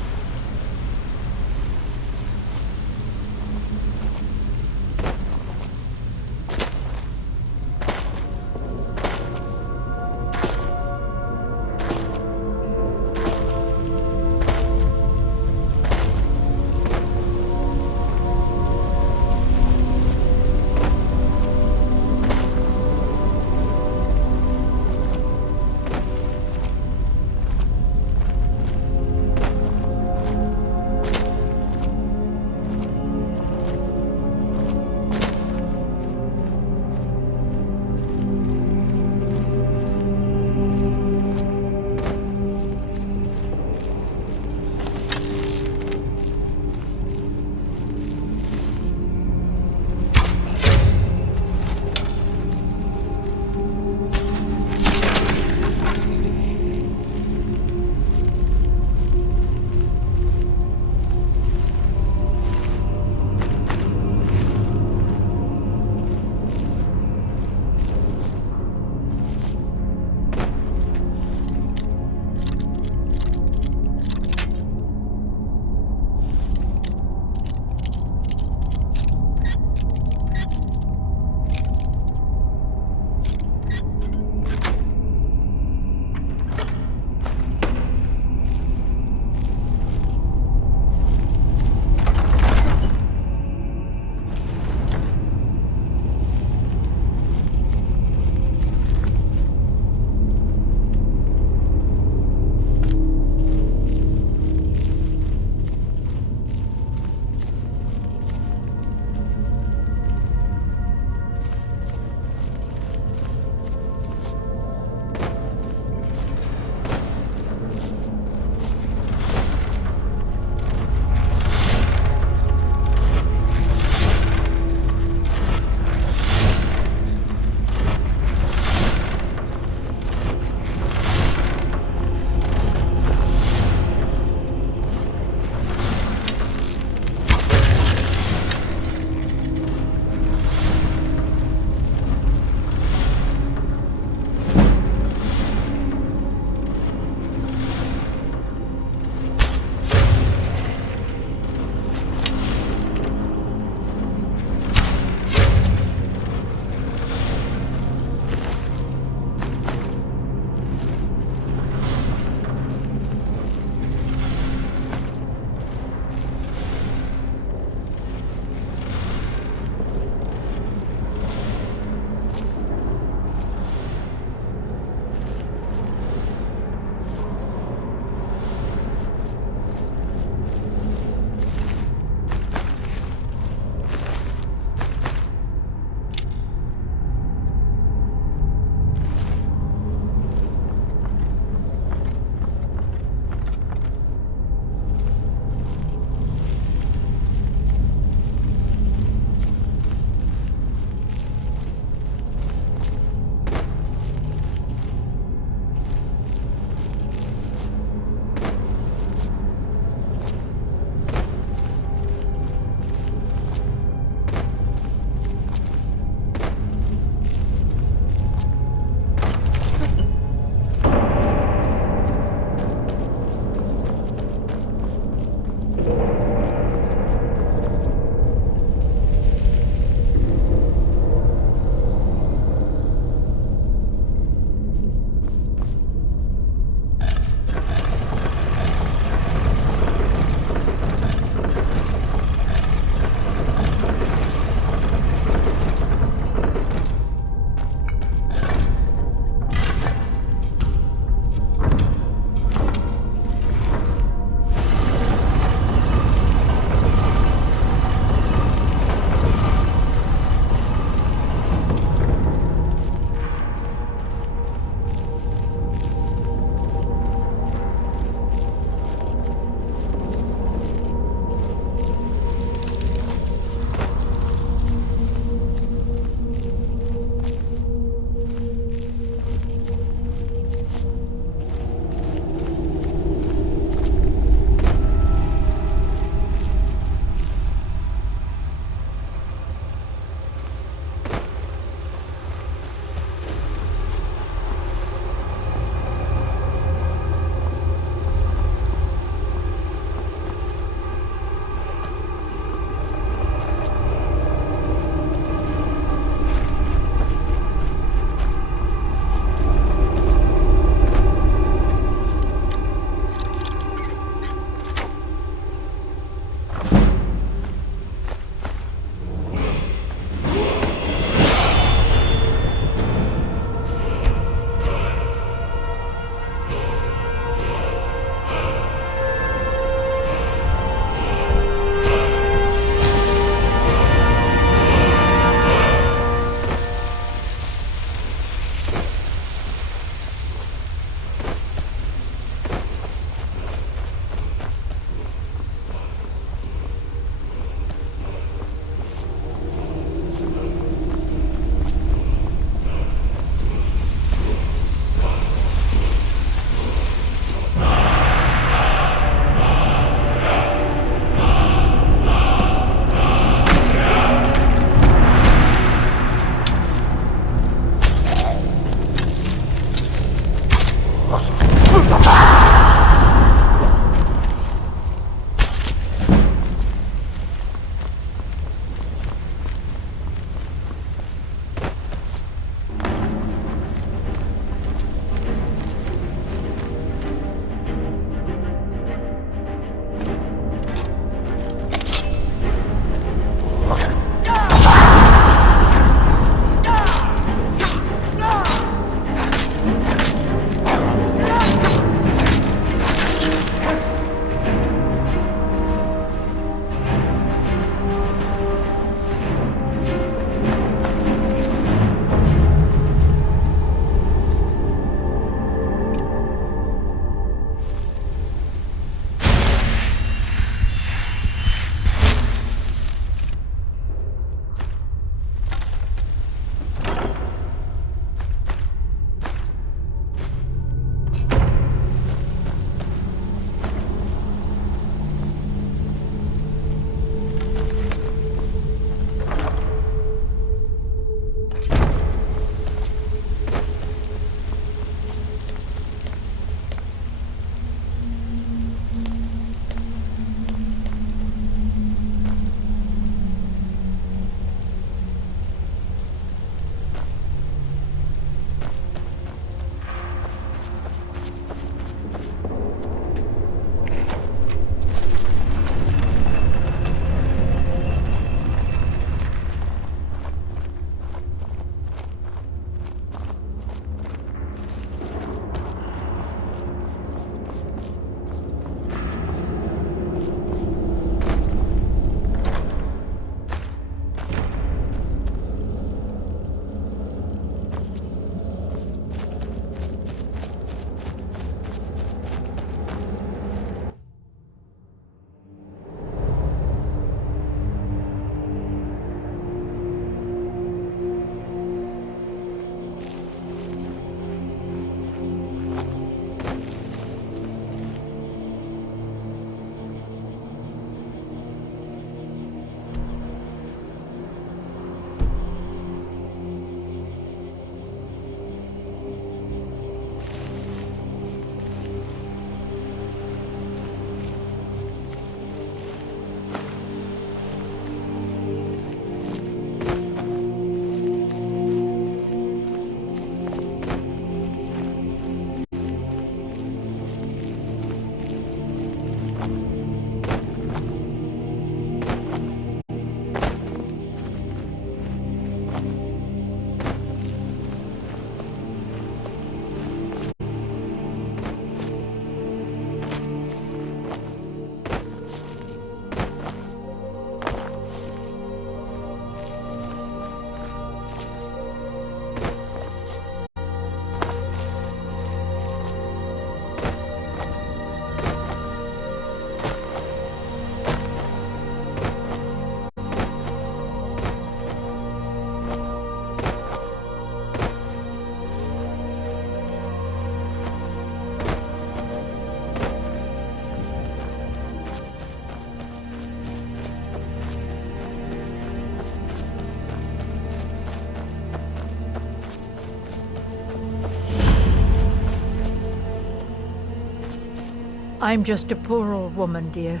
I'm just a poor old woman, dear.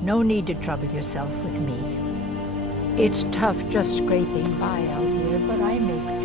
No need to trouble yourself with me. It's tough just scraping by out here, but I make do.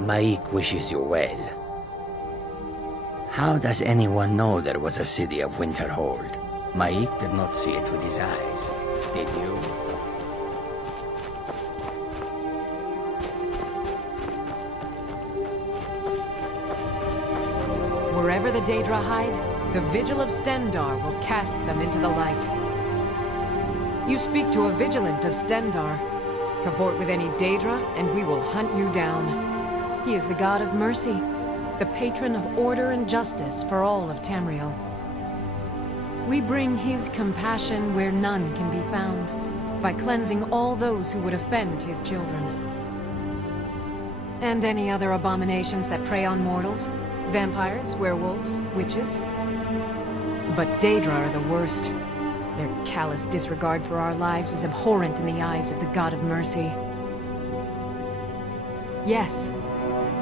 Maik wishes you well. How does anyone know there was a city of Winterhold? Maik did not see it with his eyes, did you? Wherever the Daedra hide, the Vigil of Stendar will cast them into the light. You speak to a Vigilant of Stendar. Cavort with any Daedra, and we will hunt you down. He is the god of mercy, the patron of order and justice for all of Tamriel. We bring his compassion where none can be found, by cleansing all those who would offend his children. And any other abominations that prey on mortals? Vampires, werewolves, witches? But Daedra are the worst. Their callous disregard for our lives is abhorrent in the eyes of the god of mercy. Yes.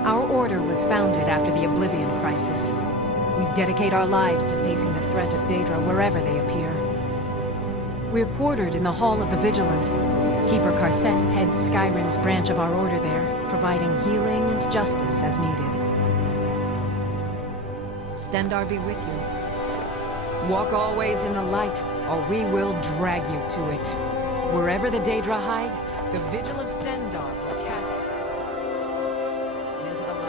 Our order was founded after the Oblivion Crisis. We dedicate our lives to facing the threat of Daedra wherever they appear. We're quartered in the Hall of the Vigilant. Keeper Karset heads Skyrim's branch of our order there, providing healing and justice as needed. Stendar be with you. Walk always in the light, or we will drag you to it. Wherever the Daedra hide, the Vigil of Stendar will cast them into the light.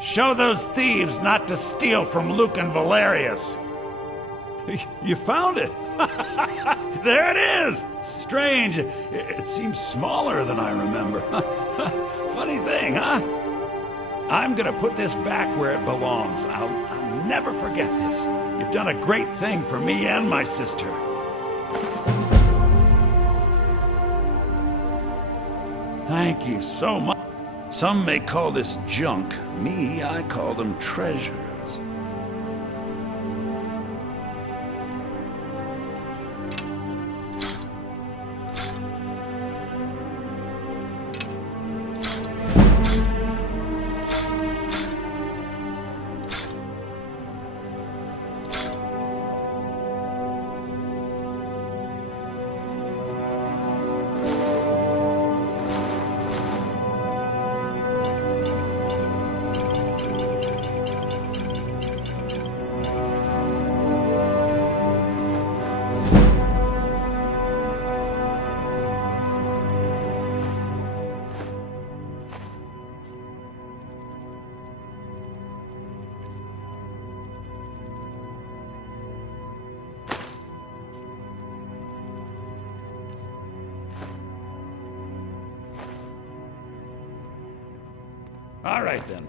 Show those thieves not to steal from Luke and Valerius. You found it! There it is! Strange. It seems smaller than I remember. Funny thing, huh? I'm gonna put this back where it belongs. I'll never forget this. You've done a great thing for me and my sister. Thank you so much. Some may call this junk. Me, I call them treasures. All right, then.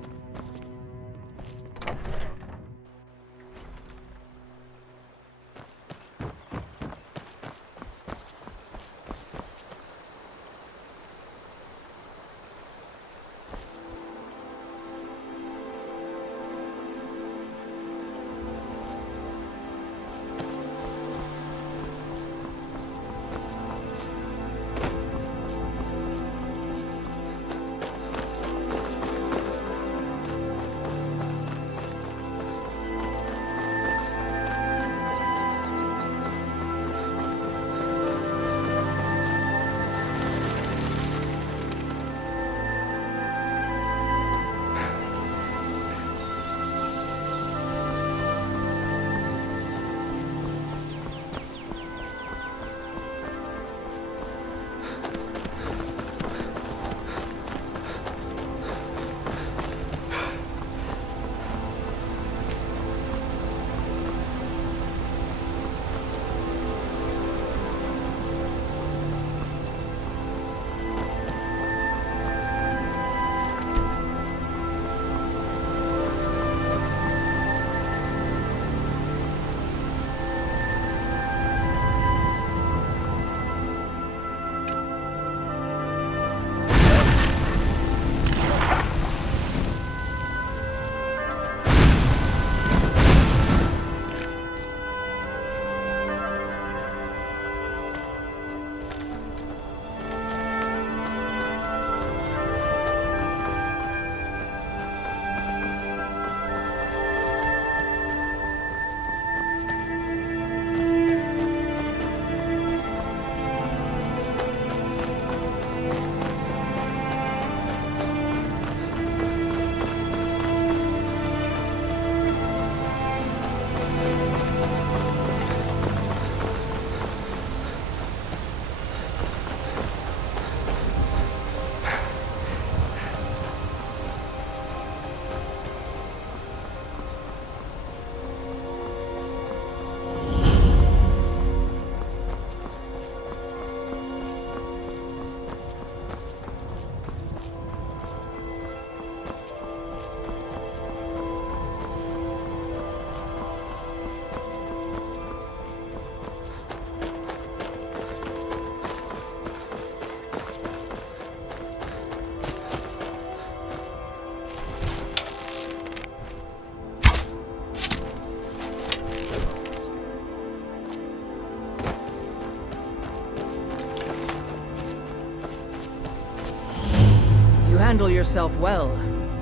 Handle yourself well.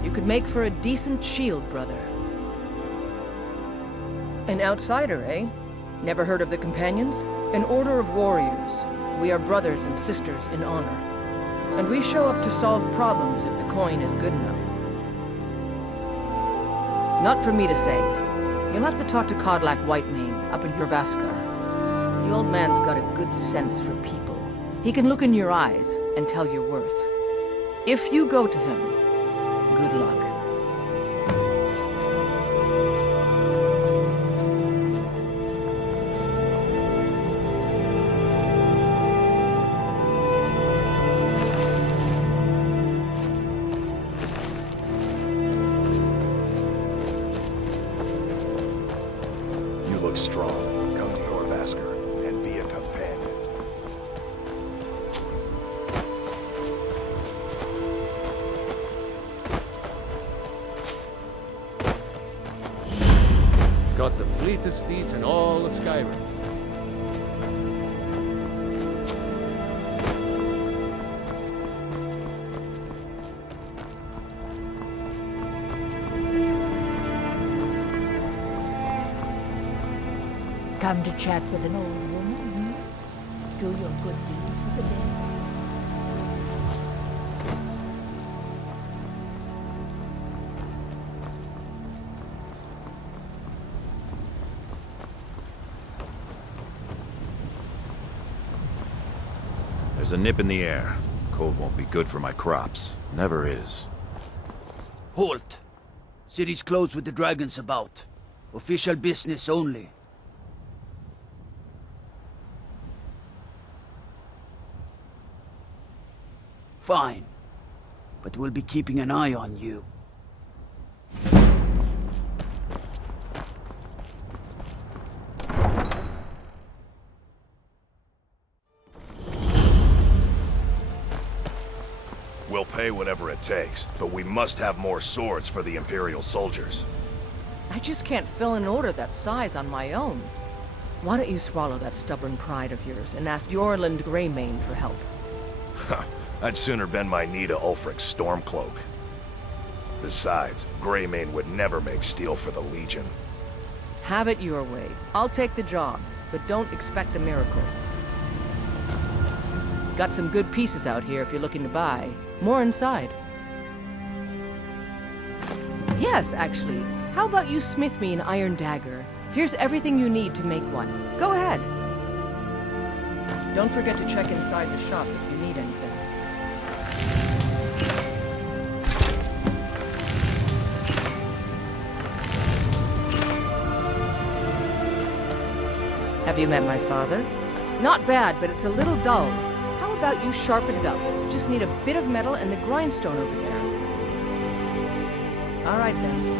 You could make for a decent shield, brother. An outsider, eh? Never heard of the Companions? An order of warriors. We are brothers and sisters in honor. And we show up to solve problems if the coin is good enough. Not for me to say. You'll have to talk to Kodlak Whitemane up in Jorvaskar. The old man's got a good sense for people. He can look in your eyes and tell your worth. If you go to him, good luck. You look strong. Come to Jorvaskar and be a companion. Got the fleetest steeds in all of Skyrim. Come to chat with an old woman, hmm? Do your good deed for the day. There's a nip in the air. Cold won't be good for my crops. Never is. Halt! City's closed with the dragons about. Official business only. Fine. but we'll be keeping an eye on you. We'll pay whatever it takes, but we must have more swords for the Imperial soldiers. I just can't fill an order that size on my own. Why don't you swallow that stubborn pride of yours and ask Yorland Greymane for help? I'd sooner bend my knee to Ulfric's Stormcloak. Besides, Greymane would never make steel for the Legion. Have it your way. I'll take the job, but don't expect a miracle. Got some good pieces out here if you're looking to buy. More inside. Yes, actually. How about you smith me an iron dagger? Here's everything you need to make one. Go ahead. Don't forget to check inside the shop if you need anything. Have you met my father? Not bad, but it's a little dull. How about you sharpen it up? Just need a bit of metal and the grindstone over there. All right, then.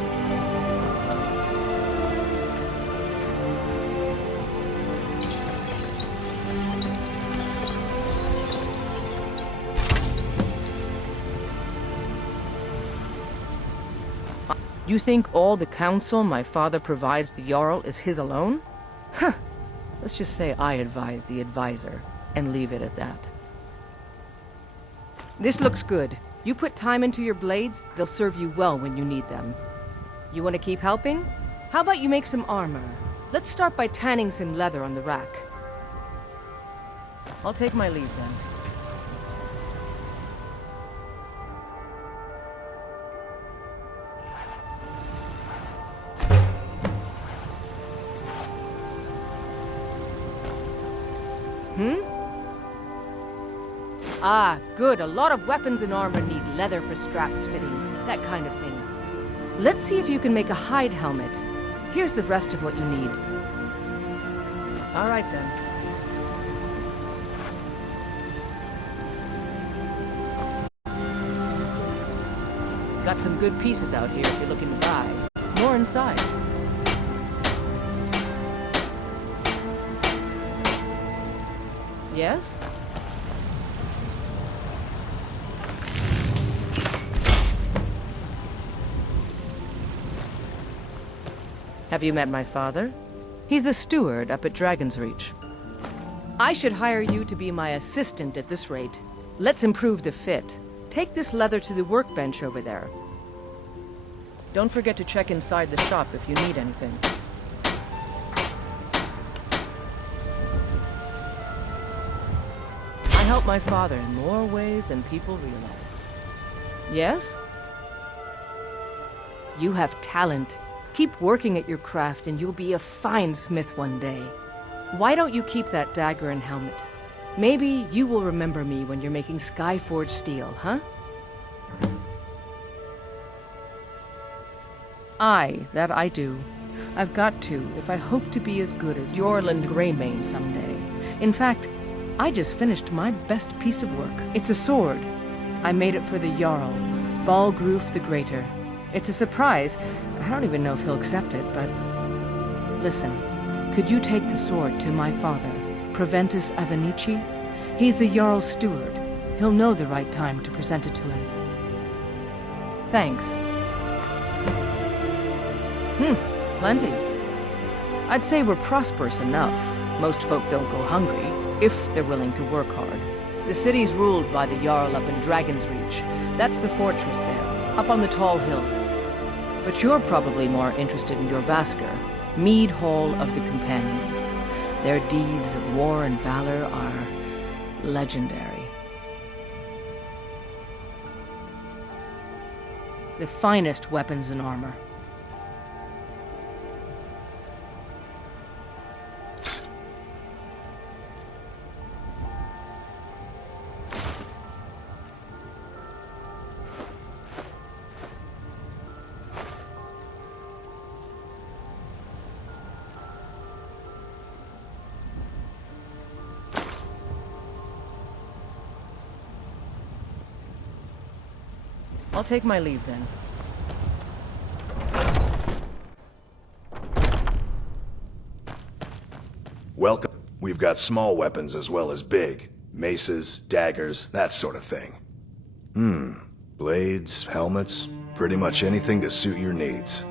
You think all the counsel my father provides the Jarl is his alone? Huh. Let's just say I advise the advisor, and leave it at that. This looks good. You put time into your blades, they'll serve you well when you need them. You want to keep helping? How about you make some armor? Let's start by tanning some leather on the rack. I'll take my leave then. Ah, good. A lot of weapons and armor need leather for straps fitting, that kind of thing. Let's see if you can make a hide helmet. Here's the rest of what you need. All right, then. Got some good pieces out here if you're looking to buy. More inside. Yes? Have you met my father? He's the steward up at Dragon's Reach. I should hire you to be my assistant at this rate. Let's improve the fit. Take this leather to the workbench over there. Don't forget to check inside the shop if you need anything. I help my father in more ways than people realize. Yes? You have talent. Keep working at your craft and you'll be a fine smith one day. Why don't you keep that dagger and helmet? Maybe you will remember me when you're making Skyforged steel, huh? Aye, that I do. I've got to, if I hope to be as good as Yorland Greymane someday. In fact, I just finished my best piece of work. It's a sword. I made it for the Jarl, Balgruf the Greater. It's a surprise. I don't even know if he'll accept it, but... Listen, could you take the sword to my father, Proventus Avenici? He's the Jarl's steward. He'll know the right time to present it to him. Thanks. Plenty. I'd say we're prosperous enough. Most folk don't go hungry, if they're willing to work hard. The city's ruled by the Jarl up in Dragon's Reach. That's the fortress there, up on the tall hill. But you're probably more interested in your Vasker, Mead Hall of the Companions. Their deeds of war and valor are legendary. The finest weapons and armor. I'll take my leave then. Welcome. We've got small weapons as well as big. Maces, daggers, that sort of thing. Blades, helmets, pretty much anything to suit your needs.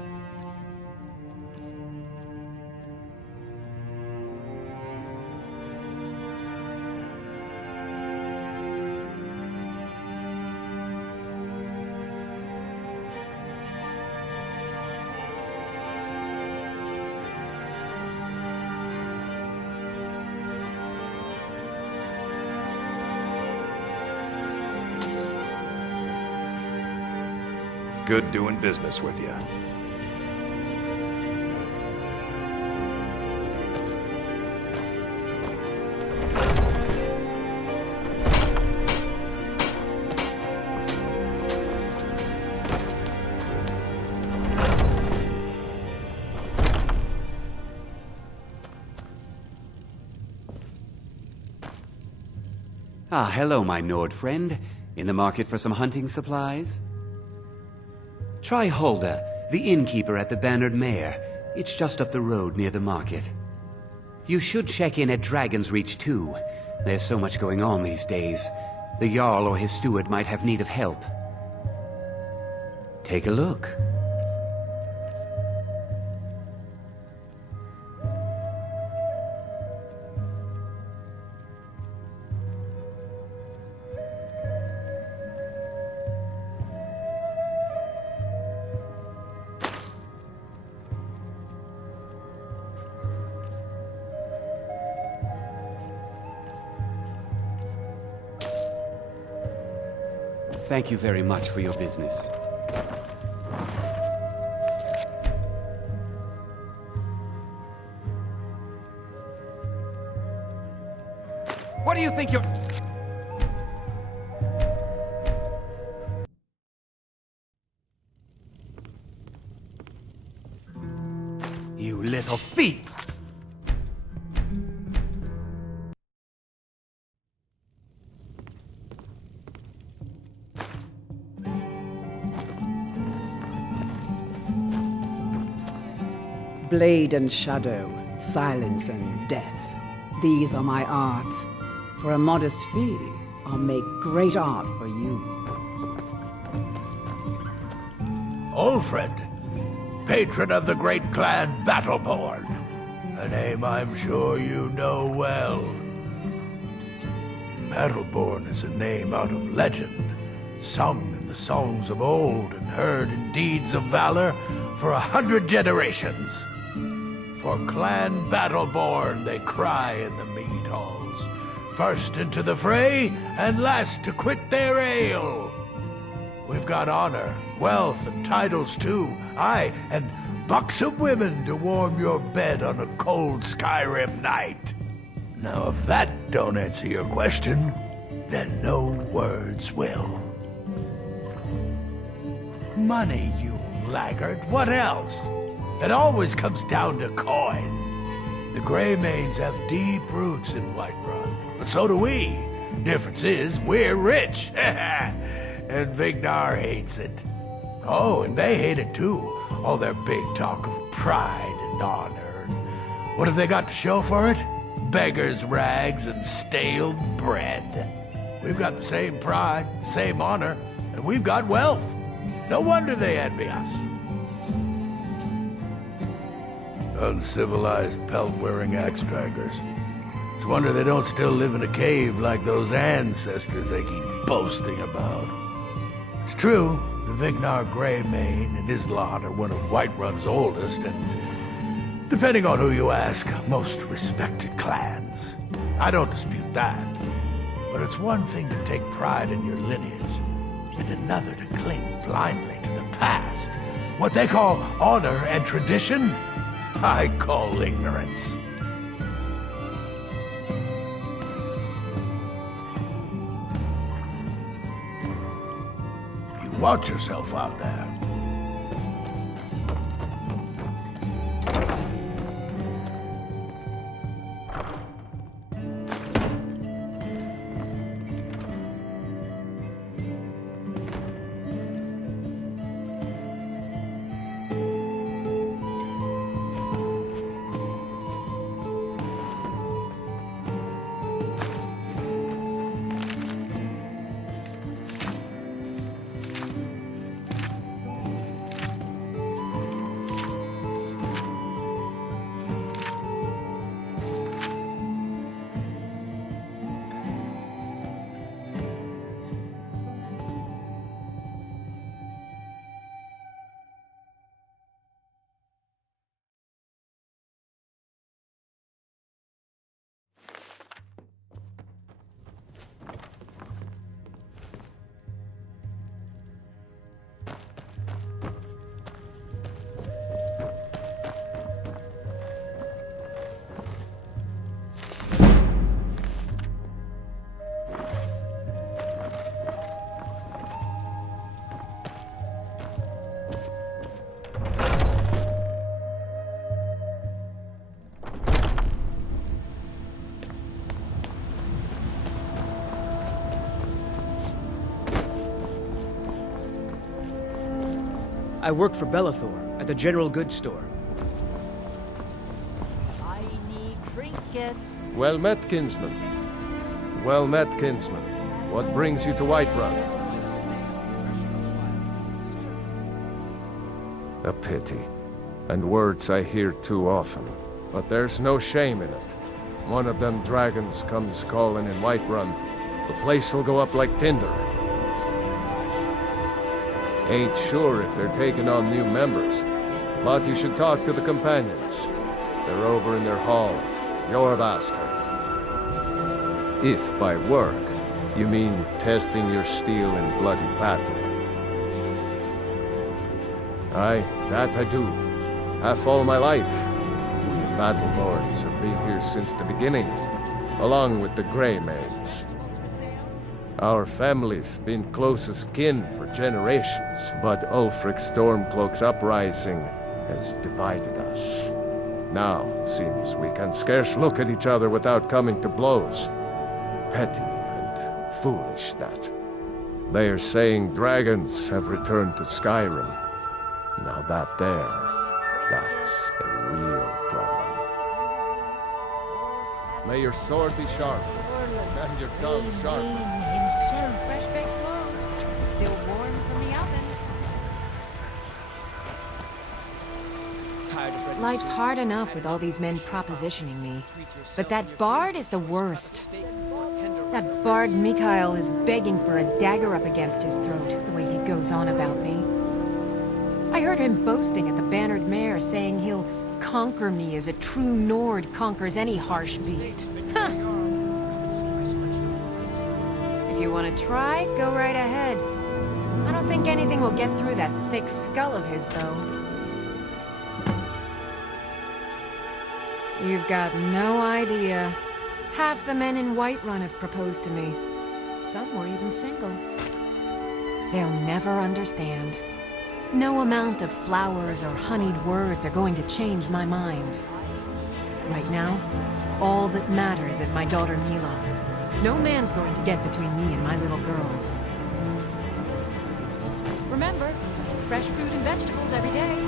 Good doing business with you. Ah, hello, my Nord friend. In the market for some hunting supplies? Try Hulda, the innkeeper at the Bannered Mare. It's just up the road near the market. You should check in at Dragon's Reach too. There's so much going on these days. The Jarl or his steward might have need of help. Take a look. Thank you very much for your business. What do you think you're... You little thief! Blade and shadow, silence and death. These are my arts. For a modest fee, I'll make great art for you. Ulfred, patron of the great clan Battleborn. A name I'm sure you know well. Battleborn is a name out of legend, sung in the songs of old and heard in deeds of valor for 100 generations. For Clan Battleborn they cry in the mead halls, first into the fray and last to quit their ale. We've got honor, wealth, and titles too, aye, and buxom women to warm your bed on a cold Skyrim night. Now if that don't answer your question, then no words will. Money, you laggard, what else? It always comes down to coin. The Greymanes have deep roots in Whiterun, but so do we. Difference is, we're rich. And Vignar hates it. Oh, and they hate it too. All their big talk of pride and honor. What have they got to show for it? Beggars' rags and stale bread. We've got the same pride, same honor, and we've got wealth. No wonder they envy us. Uncivilized pelt-wearing axe-draggers. It's a wonder they don't still live in a cave like those ancestors they keep boasting about. It's true, the Vignar Greymane and his lot are one of Whiterun's oldest and, depending on who you ask, most respected clans. I don't dispute that. But it's one thing to take pride in your lineage, and another to cling blindly to the past. What they call honor and tradition, I call ignorance. You watch yourself out there. I work for Bellathor at the general goods store. I need trinkets. Well met, kinsman. Well met, kinsman. What brings you to Whiterun? A pity. And words I hear too often. But there's no shame in it. One of them dragons comes calling in Whiterun. The place will go up like tinder. Ain't sure if they're taking on new members, but you should talk to the companions. They're over in their hall, Jorvaskr. If by work, you mean testing your steel in bloody battle. Aye, that I do. Half all my life. We battle lords have been here since the beginning, along with the Grey Maids. Our family's been closest kin for generations, but Ulfric Stormcloak's uprising has divided us. Now, seems we can scarce look at each other without coming to blows. Petty and foolish, that. They are saying dragons have returned to Skyrim. Now that's a real problem. May your sword be sharp, and your tongue sharper. Fresh baked loaves, still warm from the oven. Life's hard enough with all these men propositioning me, but that bard is the worst. That bard Mikhail is begging for a dagger up against his throat, the way he goes on about me. I heard him boasting at the Bannered Mare, saying he'll conquer me as a true Nord conquers any harsh beast. Huh. If you want to try, go right ahead. I don't think anything will get through that thick skull of his, though. You've got no idea. Half the men in Whiterun have proposed to me. Some were even single. They'll never understand. No amount of flowers or honeyed words are going to change my mind. Right now, all that matters is my daughter Mila. No man's going to get between me and my little girl. Remember, fresh fruit and vegetables every day.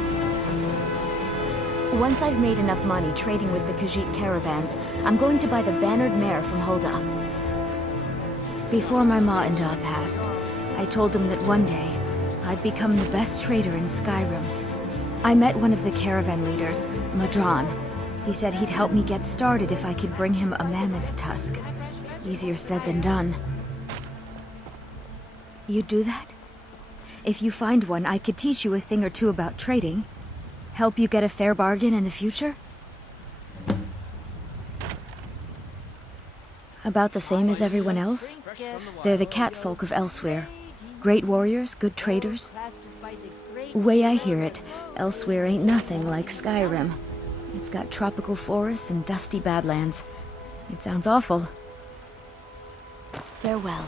Once I've made enough money trading with the Khajiit caravans, I'm going to buy the Bannered Mare from Hulda. Before my ma and Da passed, I told them that one day, I'd become the best trader in Skyrim. I met one of the caravan leaders, Madran. He said he'd help me get started if I could bring him a mammoth's tusk. Easier said than done. You'd do that? If you find one, I could teach you a thing or two about trading. Help you get a fair bargain in the future? About the same as everyone else? They're the catfolk of elsewhere. Great warriors, good traders. Way I hear it, elsewhere ain't nothing like Skyrim. It's got tropical forests and dusty badlands. It sounds awful. Farewell.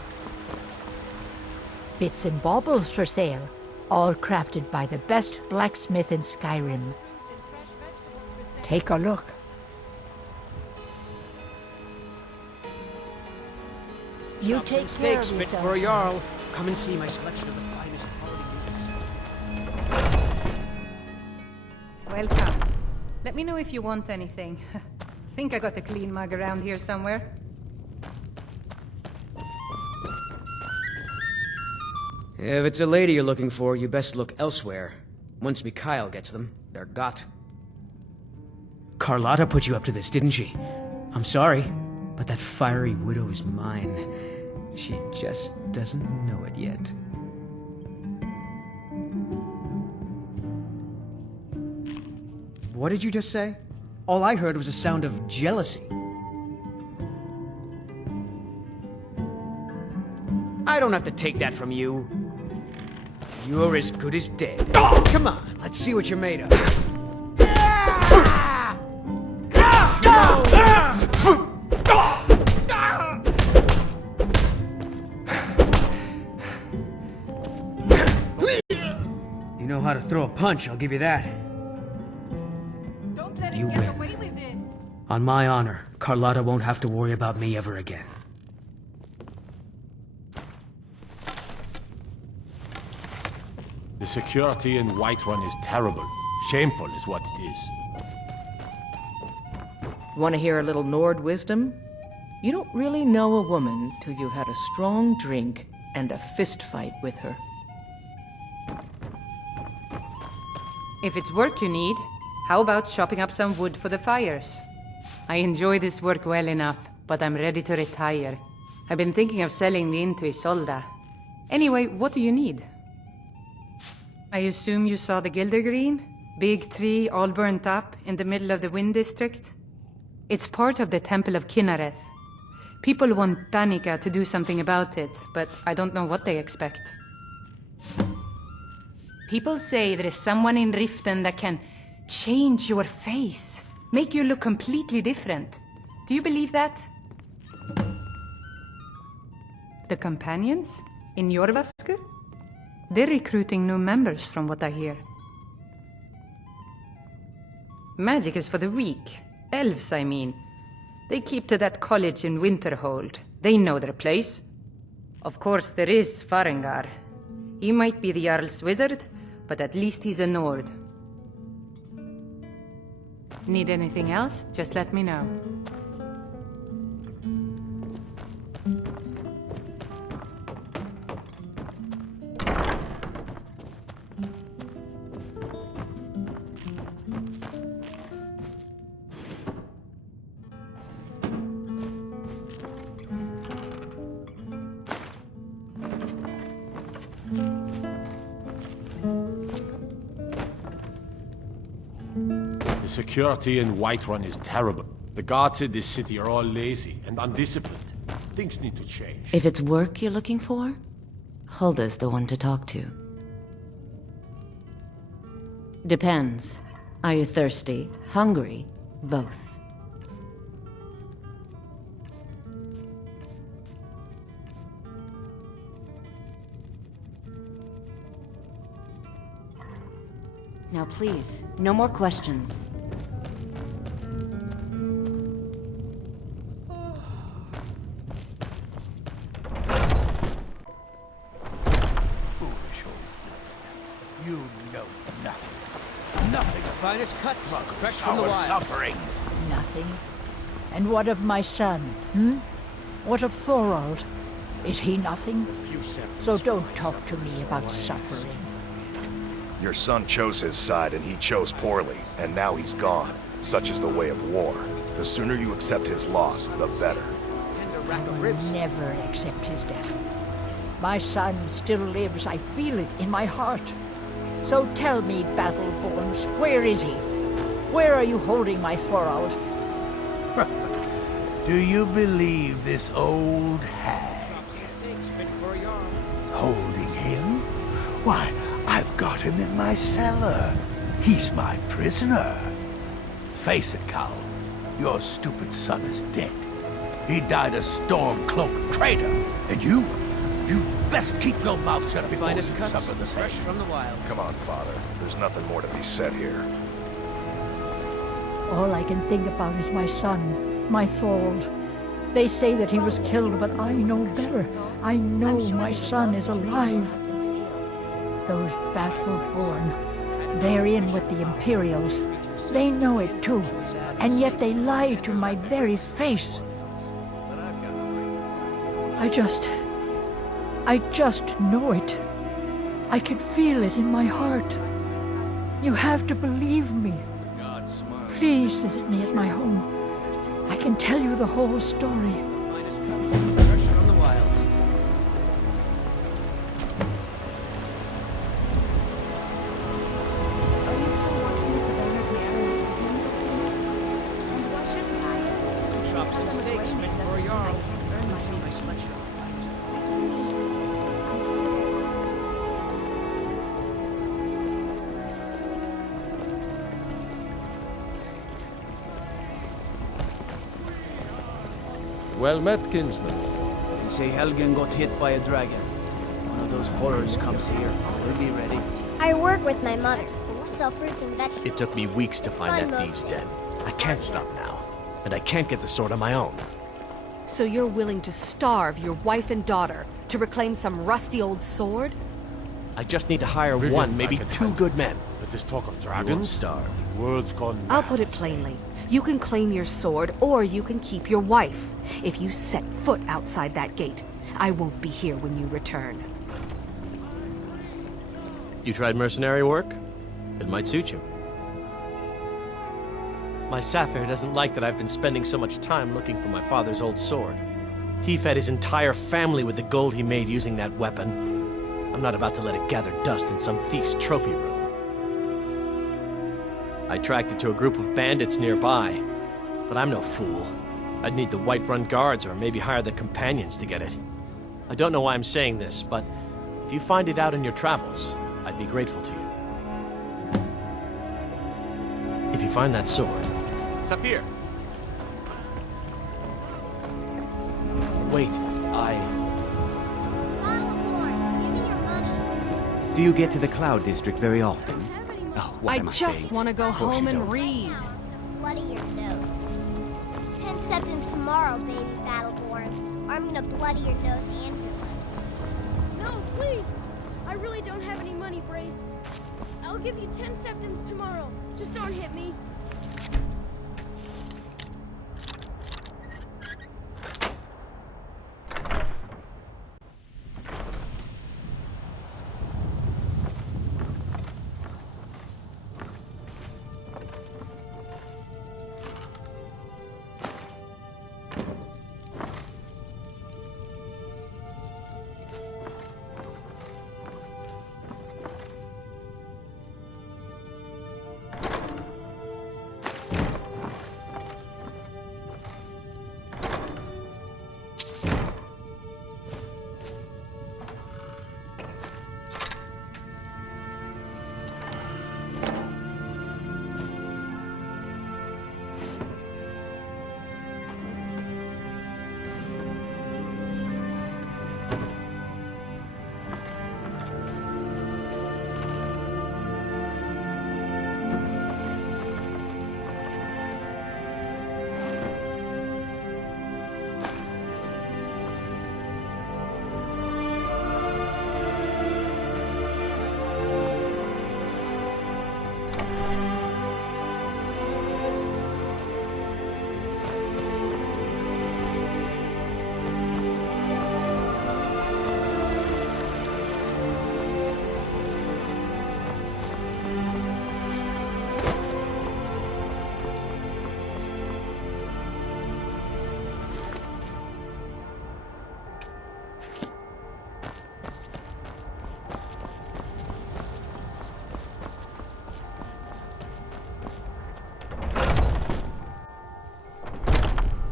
Bits and baubles for sale, all crafted by the best blacksmith in Skyrim. Take a look. You take care Steaks of fit yourself. for a Jarl. Come and see my selection of the finest quality meats. Welcome. Let me know if you want anything. Think I got a clean mug around here somewhere. If it's a lady you're looking for, you best look elsewhere. Once Mikhail gets them, they're got. Carlotta put you up to this, didn't she? I'm sorry, but that fiery widow is mine. She just doesn't know it yet. What did you just say? All I heard was a sound of jealousy. I don't have to take that from you. You're as good as dead. Come on, let's see what you're made of. You know how to throw a punch, I'll give you that. Don't let You it get win. away with this. On my honor, Carlotta won't have to worry about me ever again. The security in Whiterun is terrible. Shameful is what it is. Want to hear a little Nord wisdom? You don't really know a woman till you had a strong drink and a fist fight with her. If it's work you need, how about chopping up some wood for the fires? I enjoy this work well enough, but I'm ready to retire. I've been thinking of selling the Inn to Isolda. Anyway, what do you need? I assume you saw the Gildergreen? Big tree all burnt up in the middle of the Wind District? It's part of the Temple of Kinnareth. People want Danica to do something about it, but I don't know what they expect. People say there is someone in Riften that can change your face, make you look completely different. Do you believe that? The companions? In Jorvaskr? They're recruiting new members from what I hear. Magic is for the weak. Elves, I mean. They keep to that college in Winterhold. They know their place. Of course, there is Farengar. He might be the Jarl's wizard, but at least he's a Nord. Need anything else? Just let me know. The security in Whiterun is terrible. The guards in this city are all lazy and undisciplined. Things need to change. If it's work you're looking for, Hulda's the one to talk to. Depends. Are you thirsty? Hungry? Both. Now please, no more questions. Foolish old man. You know nothing. Nothing. Finest cuts, Welcome fresh to from the our wilds. suffering. Nothing. And what of my son, What of Thorald? Is he nothing? So don't talk to me about suffering. Your son chose his side, and he chose poorly, and now he's gone. Such is the way of war. The sooner you accept his loss, the better. I will never accept his death. My son still lives. I feel it in my heart. So tell me, Battleborns, where is he? Where are you holding my Thorald? Do you believe this old hag? Holding him? Why, I've got him in my cellar. He's my prisoner. Face it, Cal. Your stupid son is dead. He died a storm-cloaked traitor. And you best keep your mouth shut before you Finest cuts, suffer the fresh same. from the wilds. Come on, Father. There's nothing more to be said here. All I can think about is my son, my Thorald. They say that he was killed, but I know better. I know my son is alive. Those Battleborn, they're in with the Imperials. They know it too, and yet they lie to my very face. I just know it. I can feel it in my heart. You have to believe me. Please visit me at my home. I can tell you the whole story. Finest cuts, fresh from the wilds. Are you still working at the Bernard Mare? Why shouldn't I? Chops and steaks meant for a Jarl. Earn So my nice much. Well met, kinsman. They say Helgen got hit by a dragon. One of those horrors comes here. We'll be ready. I work with my mother. Sell fruits and vegetables. It took me weeks to find Fun that most thieves' days. den. I can't stop now. And I can't get the sword on my own. So you're willing to starve your wife and daughter to reclaim some rusty old sword? I just need to hire Millions one, I maybe can two help. good men. But this talk of You won't dragons? starve. Words gone I'll mad, put it I say. plainly. You can claim your sword, or you can keep your wife. If you set foot outside that gate, I won't be here when you return. You tried mercenary work? It might suit you. My Sapphire doesn't like that I've been spending so much time looking for my father's old sword. He fed his entire family with the gold he made using that weapon. I'm not about to let it gather dust in some thief's trophy room. I tracked it to a group of bandits nearby, but I'm no fool. I'd need the Whiterun guards or maybe hire the companions to get it. I don't know why I'm saying this, but if you find it out in your travels, I'd be grateful to you. If you find that sword... Saphir! Wait, Do you get to the Cloud District very often? Oh, what I am I just saying? want to go Of course home you and don't. read. Bloody your nose. 10 septims tomorrow, baby Battleborn. Or I'm gonna bloody your nose and your leg. No, please! I really don't have any money, Brave. I'll give you 10 septims tomorrow. Just don't hit me.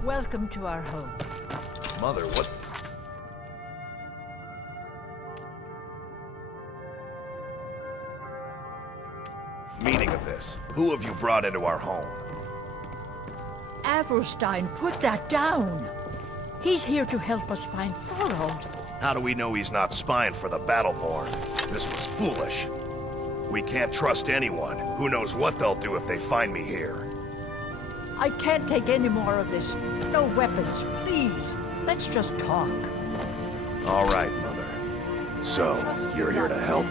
Welcome to our home. Mother, what? Meaning of this? Who have you brought into our home? Avrostine, put that down. He's here to help us find Thorold. How do we know he's not spying for the Battleborn? This was foolish. We can't trust anyone. Who knows what they'll do if they find me here? I can't take any more of this. No weapons, please. Let's just talk. All right, Mother. So, you're here to help?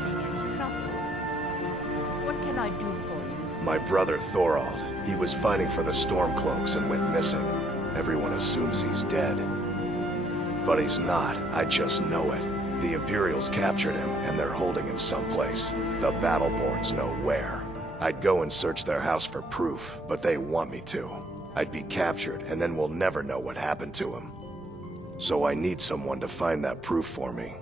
What can I do for you? My brother Thorold. He was fighting for the Stormcloaks and went missing. Everyone assumes he's dead. But he's not. I just know it. The Imperials captured him, and they're holding him someplace. The Battleborns know where. I'd go and search their house for proof, but they want me to. I'd be captured, and then we'll never know what happened to him. So I need someone to find that proof for me.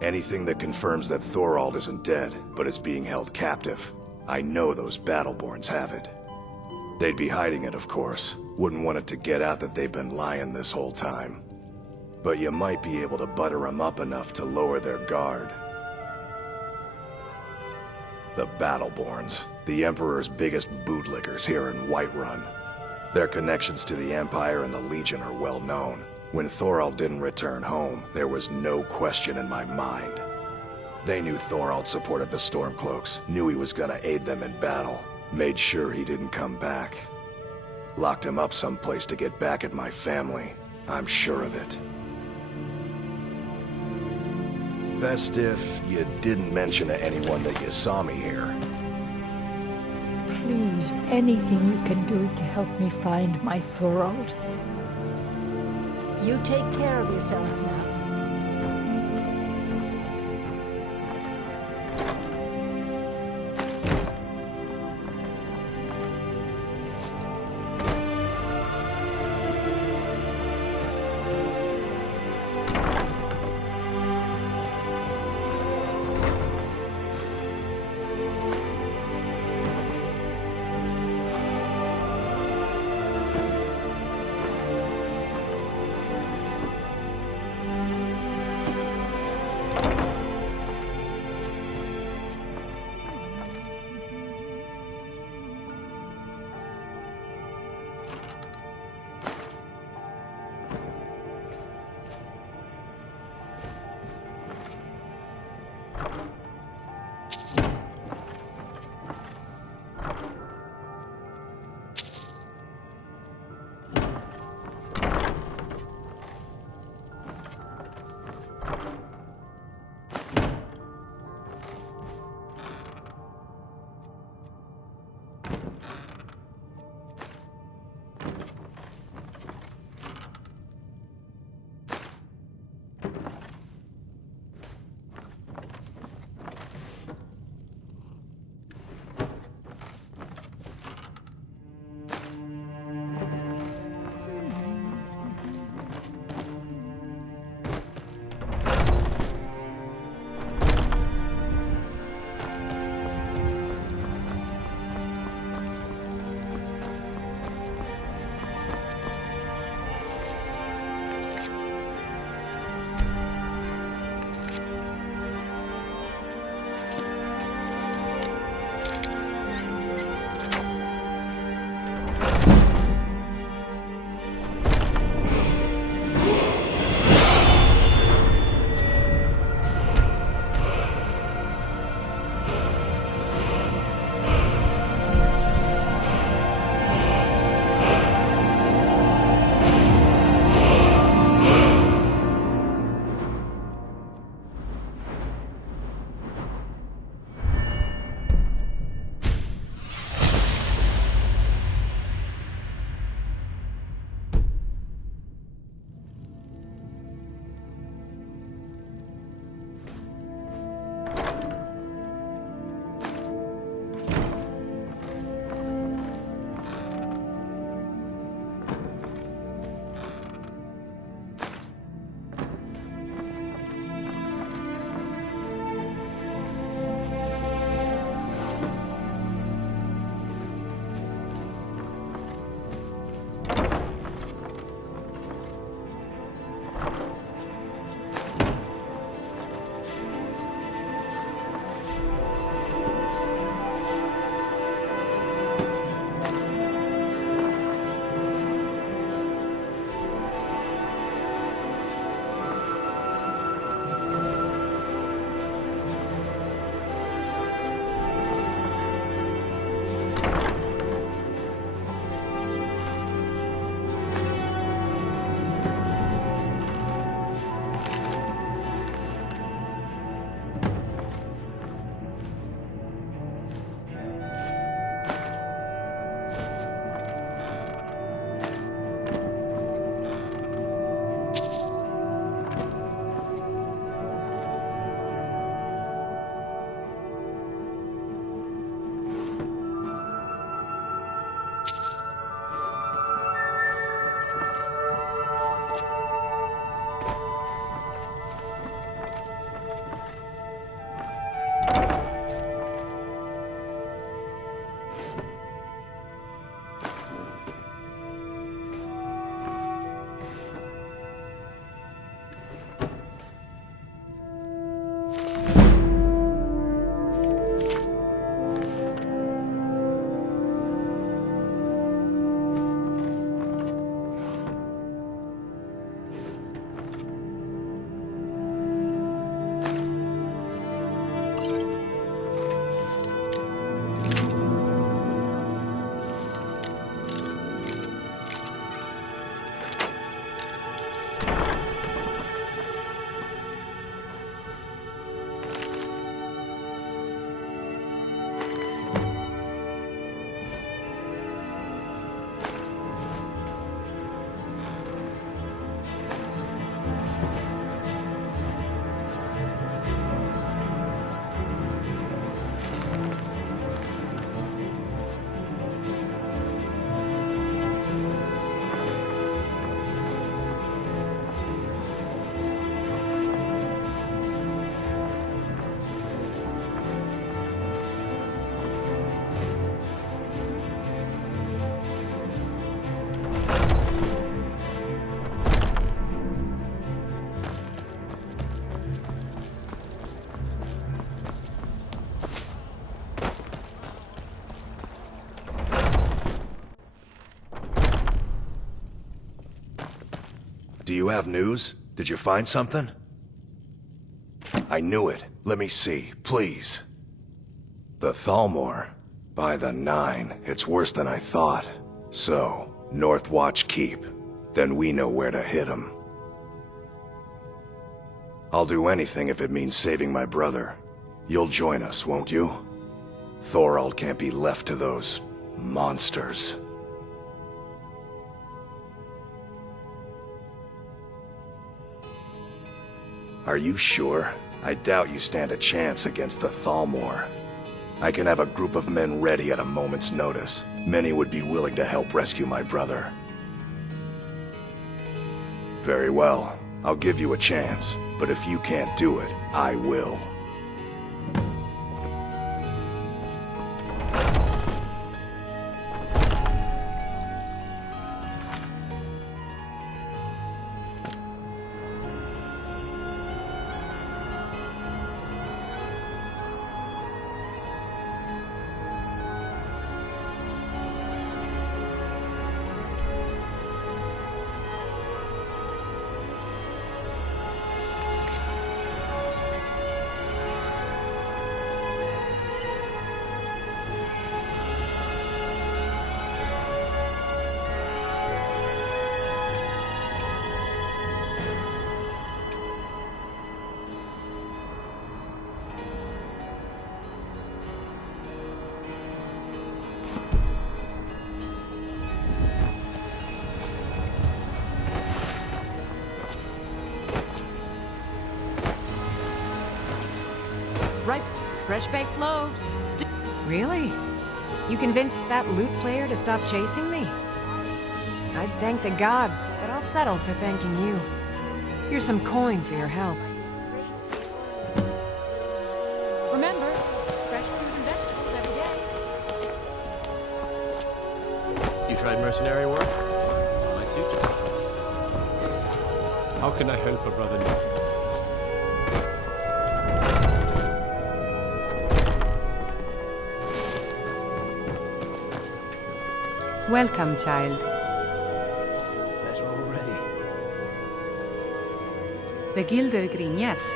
Anything that confirms that Thorold isn't dead, but is being held captive. I know those Battleborns have it. They'd be hiding it, of course. Wouldn't want it to get out that they've been lying this whole time. But you might be able to butter them up enough to lower their guard. The Battleborns, the Emperor's biggest bootlickers here in Whiterun. Their connections to the Empire and the Legion are well known. When Thorold didn't return home, there was no question in my mind. They knew Thorold supported the Stormcloaks, knew he was gonna aid them in battle, made sure he didn't come back. Locked him up someplace to get back at my family. I'm sure of it. Best if you didn't mention to anyone that you saw me here. Please, anything you can do to help me find my Thorold. You take care of yourself now. Do you have news? Did you find something? I knew it. Let me see, please. The Thalmor. By the 9, it's worse than I thought. So, North Watch Keep. Then we know where to hit him. I'll do anything if it means saving my brother. You'll join us, won't you? Thorald can't be left to those monsters. Are you sure? I doubt you stand a chance against the Thalmor. I can have a group of men ready at a moment's notice. Many would be willing to help rescue my brother. Very well. I'll give you a chance. But if you can't do it, I will. Right, fresh-baked loaves. Really? You convinced that lute player to stop chasing me? I'd thank the gods, but I'll settle for thanking you. Here's some coin for your help. Remember, fresh fruit and vegetables every day. You tried mercenary work? Might suit you. How can I help a brother now? Welcome, child. Better already. The Gildergreen, yes.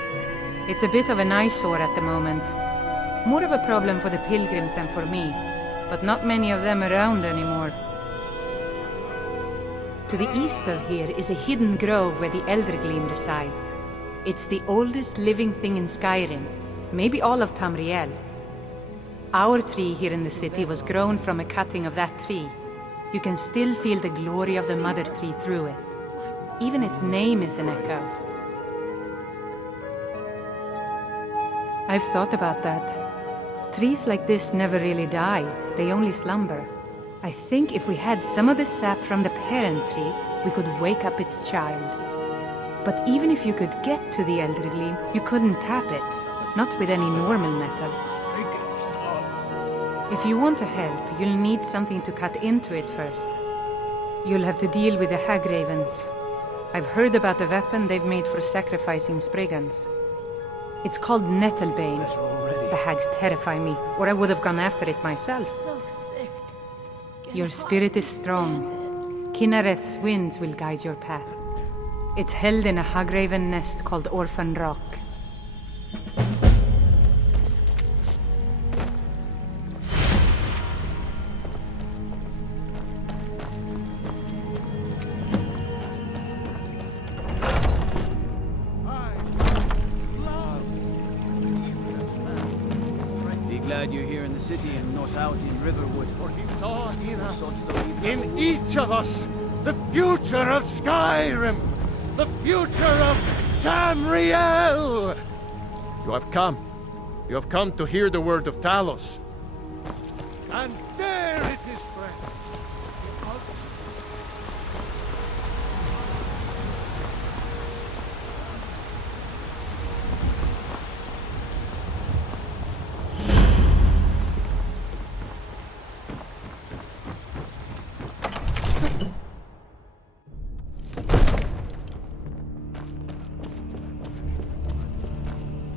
It's a bit of an eyesore at the moment. More of a problem for the pilgrims than for me, but not many of them around anymore. To the east of here is a hidden grove where the Eldergleam resides. It's the oldest living thing in Skyrim, maybe all of Tamriel. Our tree here in the city was grown from a cutting of that tree. You can still feel the glory of the mother tree through it. Even its name is an echo. I've thought about that. Trees like this never really die, they only slumber. I think if we had some of the sap from the parent tree, we could wake up its child. But even if you could get to the Eldergleam, you couldn't tap it. Not with any normal metal. If you want to help, you'll need something to cut into it first. You'll have to deal with the Hagravens. I've heard about the weapon they've made for sacrificing Spriggans. It's called Nettlebane. The hags terrify me, or I would have gone after it myself. Your spirit is strong. Kinnereth's winds will guide your path. It's held in a Hagraven nest called Orphan Rock. You're here in the city and not out in Riverwood. For he saw in each of us the future of Skyrim, the future of Tamriel. You have come to hear the word of Talos. And there it is, friend.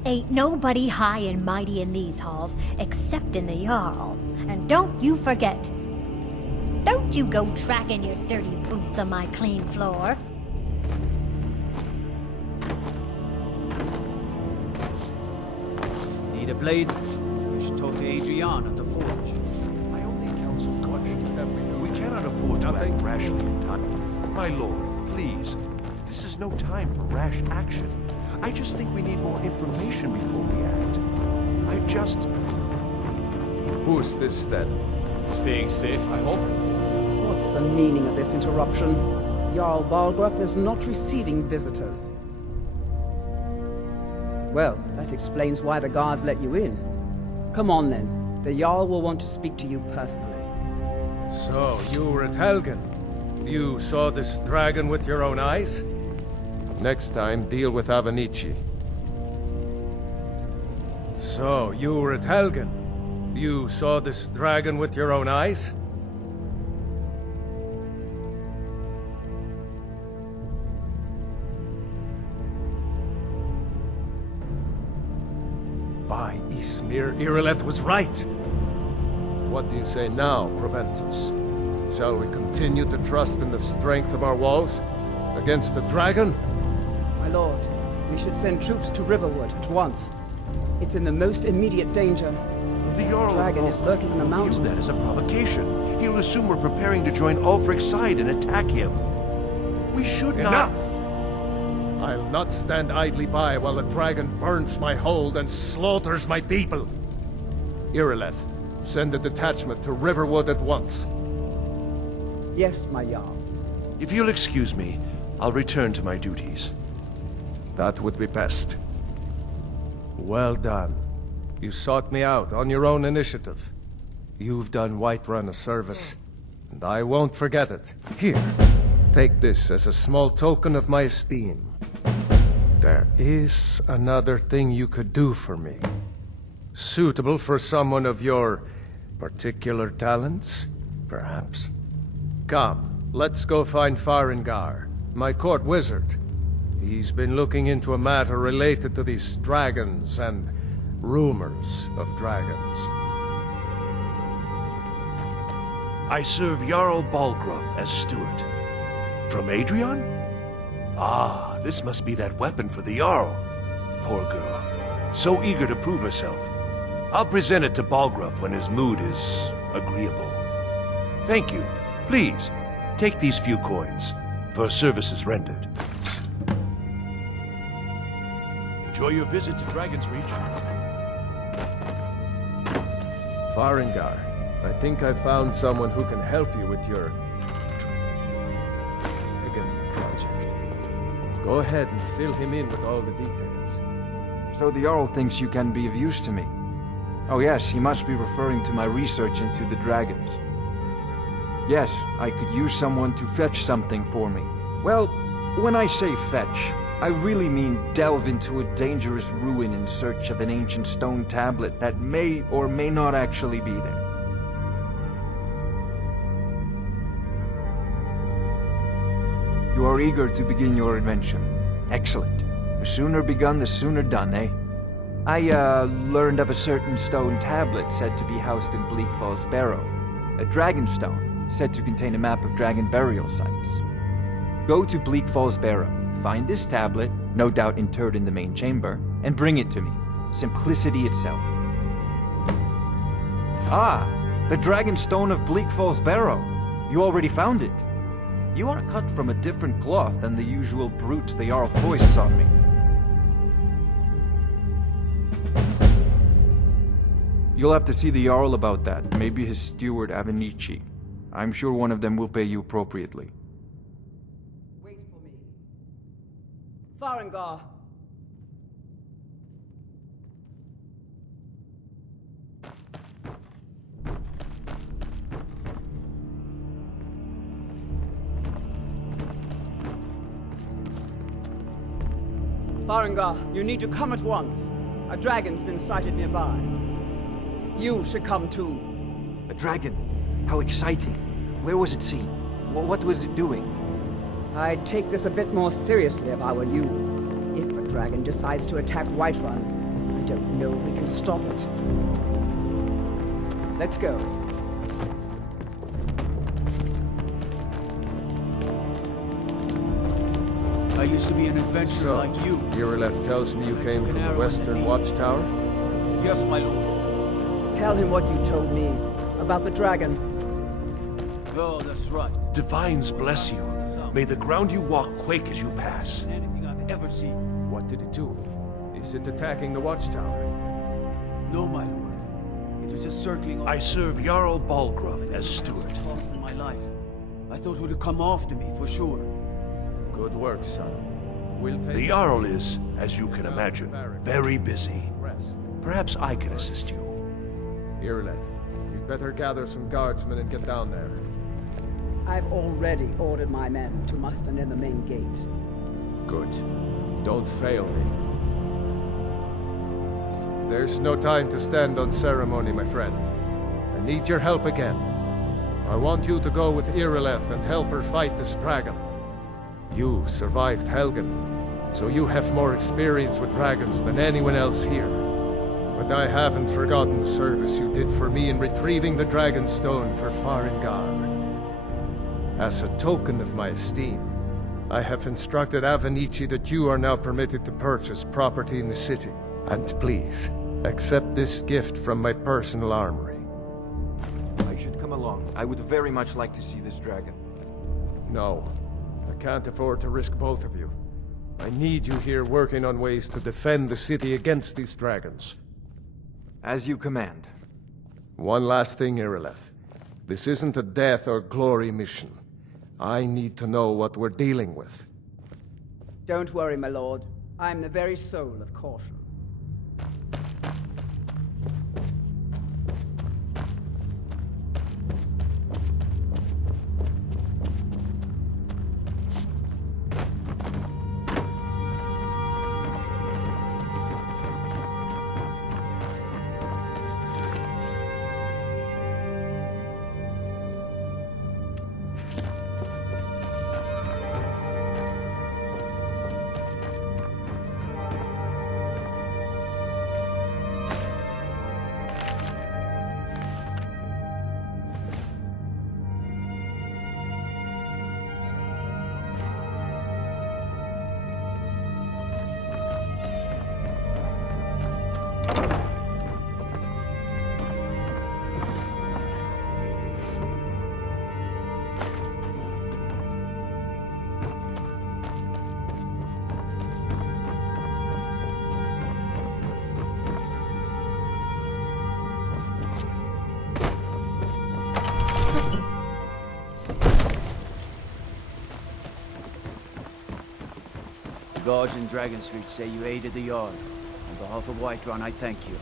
Ain't nobody high and mighty in these halls, except in the Jarl. And don't you forget. Don't you go tracking your dirty boots on my clean floor. a blade? We should talk to Adrian at the forge. I only counsel caution. We cannot afford to act rashly in time. My lord, please. This is no time for rash action. I just think we need more information before we act. Who's this then? Staying safe, I hope. What's the meaning of this interruption? Jarl Balgrup is not receiving visitors. Well, that explains why the guards let you in. Come on then. The Jarl will want to speak to you personally. So, you were at Helgen. You saw this dragon with your own eyes? Next time, deal with Avenici. So, you were at Helgen. You saw this dragon with your own eyes? By Ysmir, Irileth was right. What do you say now, Proventus? Shall we continue to trust in the strength of our walls against the dragon? My lord, we should send troops to Riverwood at once. It's in the most immediate danger. The Jarl dragon is lurking in the mountains. View that as a provocation. He'll assume we're preparing to join Ulfric's side and attack him. We should not... Enough! I'll not stand idly by while the dragon burns my hold and slaughters my people. Irileth, send a detachment to Riverwood at once. Yes, my Jarl. If you'll excuse me, I'll return to my duties. That would be best. Well done. You sought me out on your own initiative. You've done Whiterun a service, and I won't forget it. Here, take this as a small token of my esteem. There is another thing you could do for me. Suitable for someone of your particular talents, perhaps. Come, let's go find Farengar, my court wizard. He's been looking into a matter related to these dragons and rumors of dragons. I serve Jarl Balgrup as steward. From Adrian? Ah, this must be that weapon for the Jarl. Poor girl. So eager to prove herself. I'll present it to Balgrup when his mood is agreeable. Thank you. Please, take these few coins for services rendered. Enjoy your visit to Dragon's Reach. Farengar, I think I found someone who can help you with your dragon project. Go ahead and fill him in with all the details. So the Jarl thinks you can be of use to me. Oh yes, he must be referring to my research into the dragons. Yes, I could use someone to fetch something for me. Well, when I say fetch, I really mean delve into a dangerous ruin in search of an ancient stone tablet that may or may not actually be there. You are eager to begin your adventure. Excellent. The sooner begun, the sooner done, eh? I, learned of a certain stone tablet said to be housed in Bleak Falls Barrow. A dragon stone, said to contain a map of dragon burial sites. Go to Bleak Falls Barrow, find this tablet, no doubt interred in the main chamber, and bring it to me. Simplicity itself. Ah, the dragon stone of Bleak Falls Barrow. You already found it. You are cut from a different cloth than the usual brutes the Jarl foists on me. You'll have to see the Jarl about that, maybe his steward Avenici. I'm sure one of them will pay you appropriately. Wait for me. Farengar! Farengar, you need to come at once. A dragon's been sighted nearby. You should come too. A dragon? How exciting. Where was it seen? What was it doing? I'd take this a bit more seriously if I were you. If a dragon decides to attack Whiterun, I don't know if we can stop it. Let's go. I used to be an adventurer like you. Irileth tells me you came from the Western Watchtower? Yes, my lord. Tell him what you told me about the dragon. Oh, that's right. Divines bless you. May the ground you walk quake as you pass. Anything I've ever seen. What did it do? Is it attacking the watchtower? No, my lord. It was just circling on... I serve Jarl Balgrove as steward. In my life. I thought it would come after me, for sure. Good work, son. We'll take... The Jarl is, as you can imagine, very busy. Perhaps I can assist you. Irileth, you'd better gather some guardsmen and get down there. I've already ordered my men to muster near the main gate. Good. Don't fail me. There's no time to stand on ceremony, my friend. I need your help again. I want you to go with Irileth and help her fight this dragon. You survived Helgen, so you have more experience with dragons than anyone else here. But I haven't forgotten the service you did for me in retrieving the Dragon Stone for Farengar. As a token of my esteem, I have instructed Avenici that you are now permitted to purchase property in the city. And please, accept this gift from my personal armory. I should come along. I would very much like to see this dragon. No, I can't afford to risk both of you. I need you here working on ways to defend the city against these dragons. As you command. One last thing, Irileth. This isn't a death or glory mission. I need to know what we're dealing with. Don't worry, my lord. I'm the very soul of caution. The guards in Dragon Street say you aided the Jarl. On behalf of Whiterun, I thank you.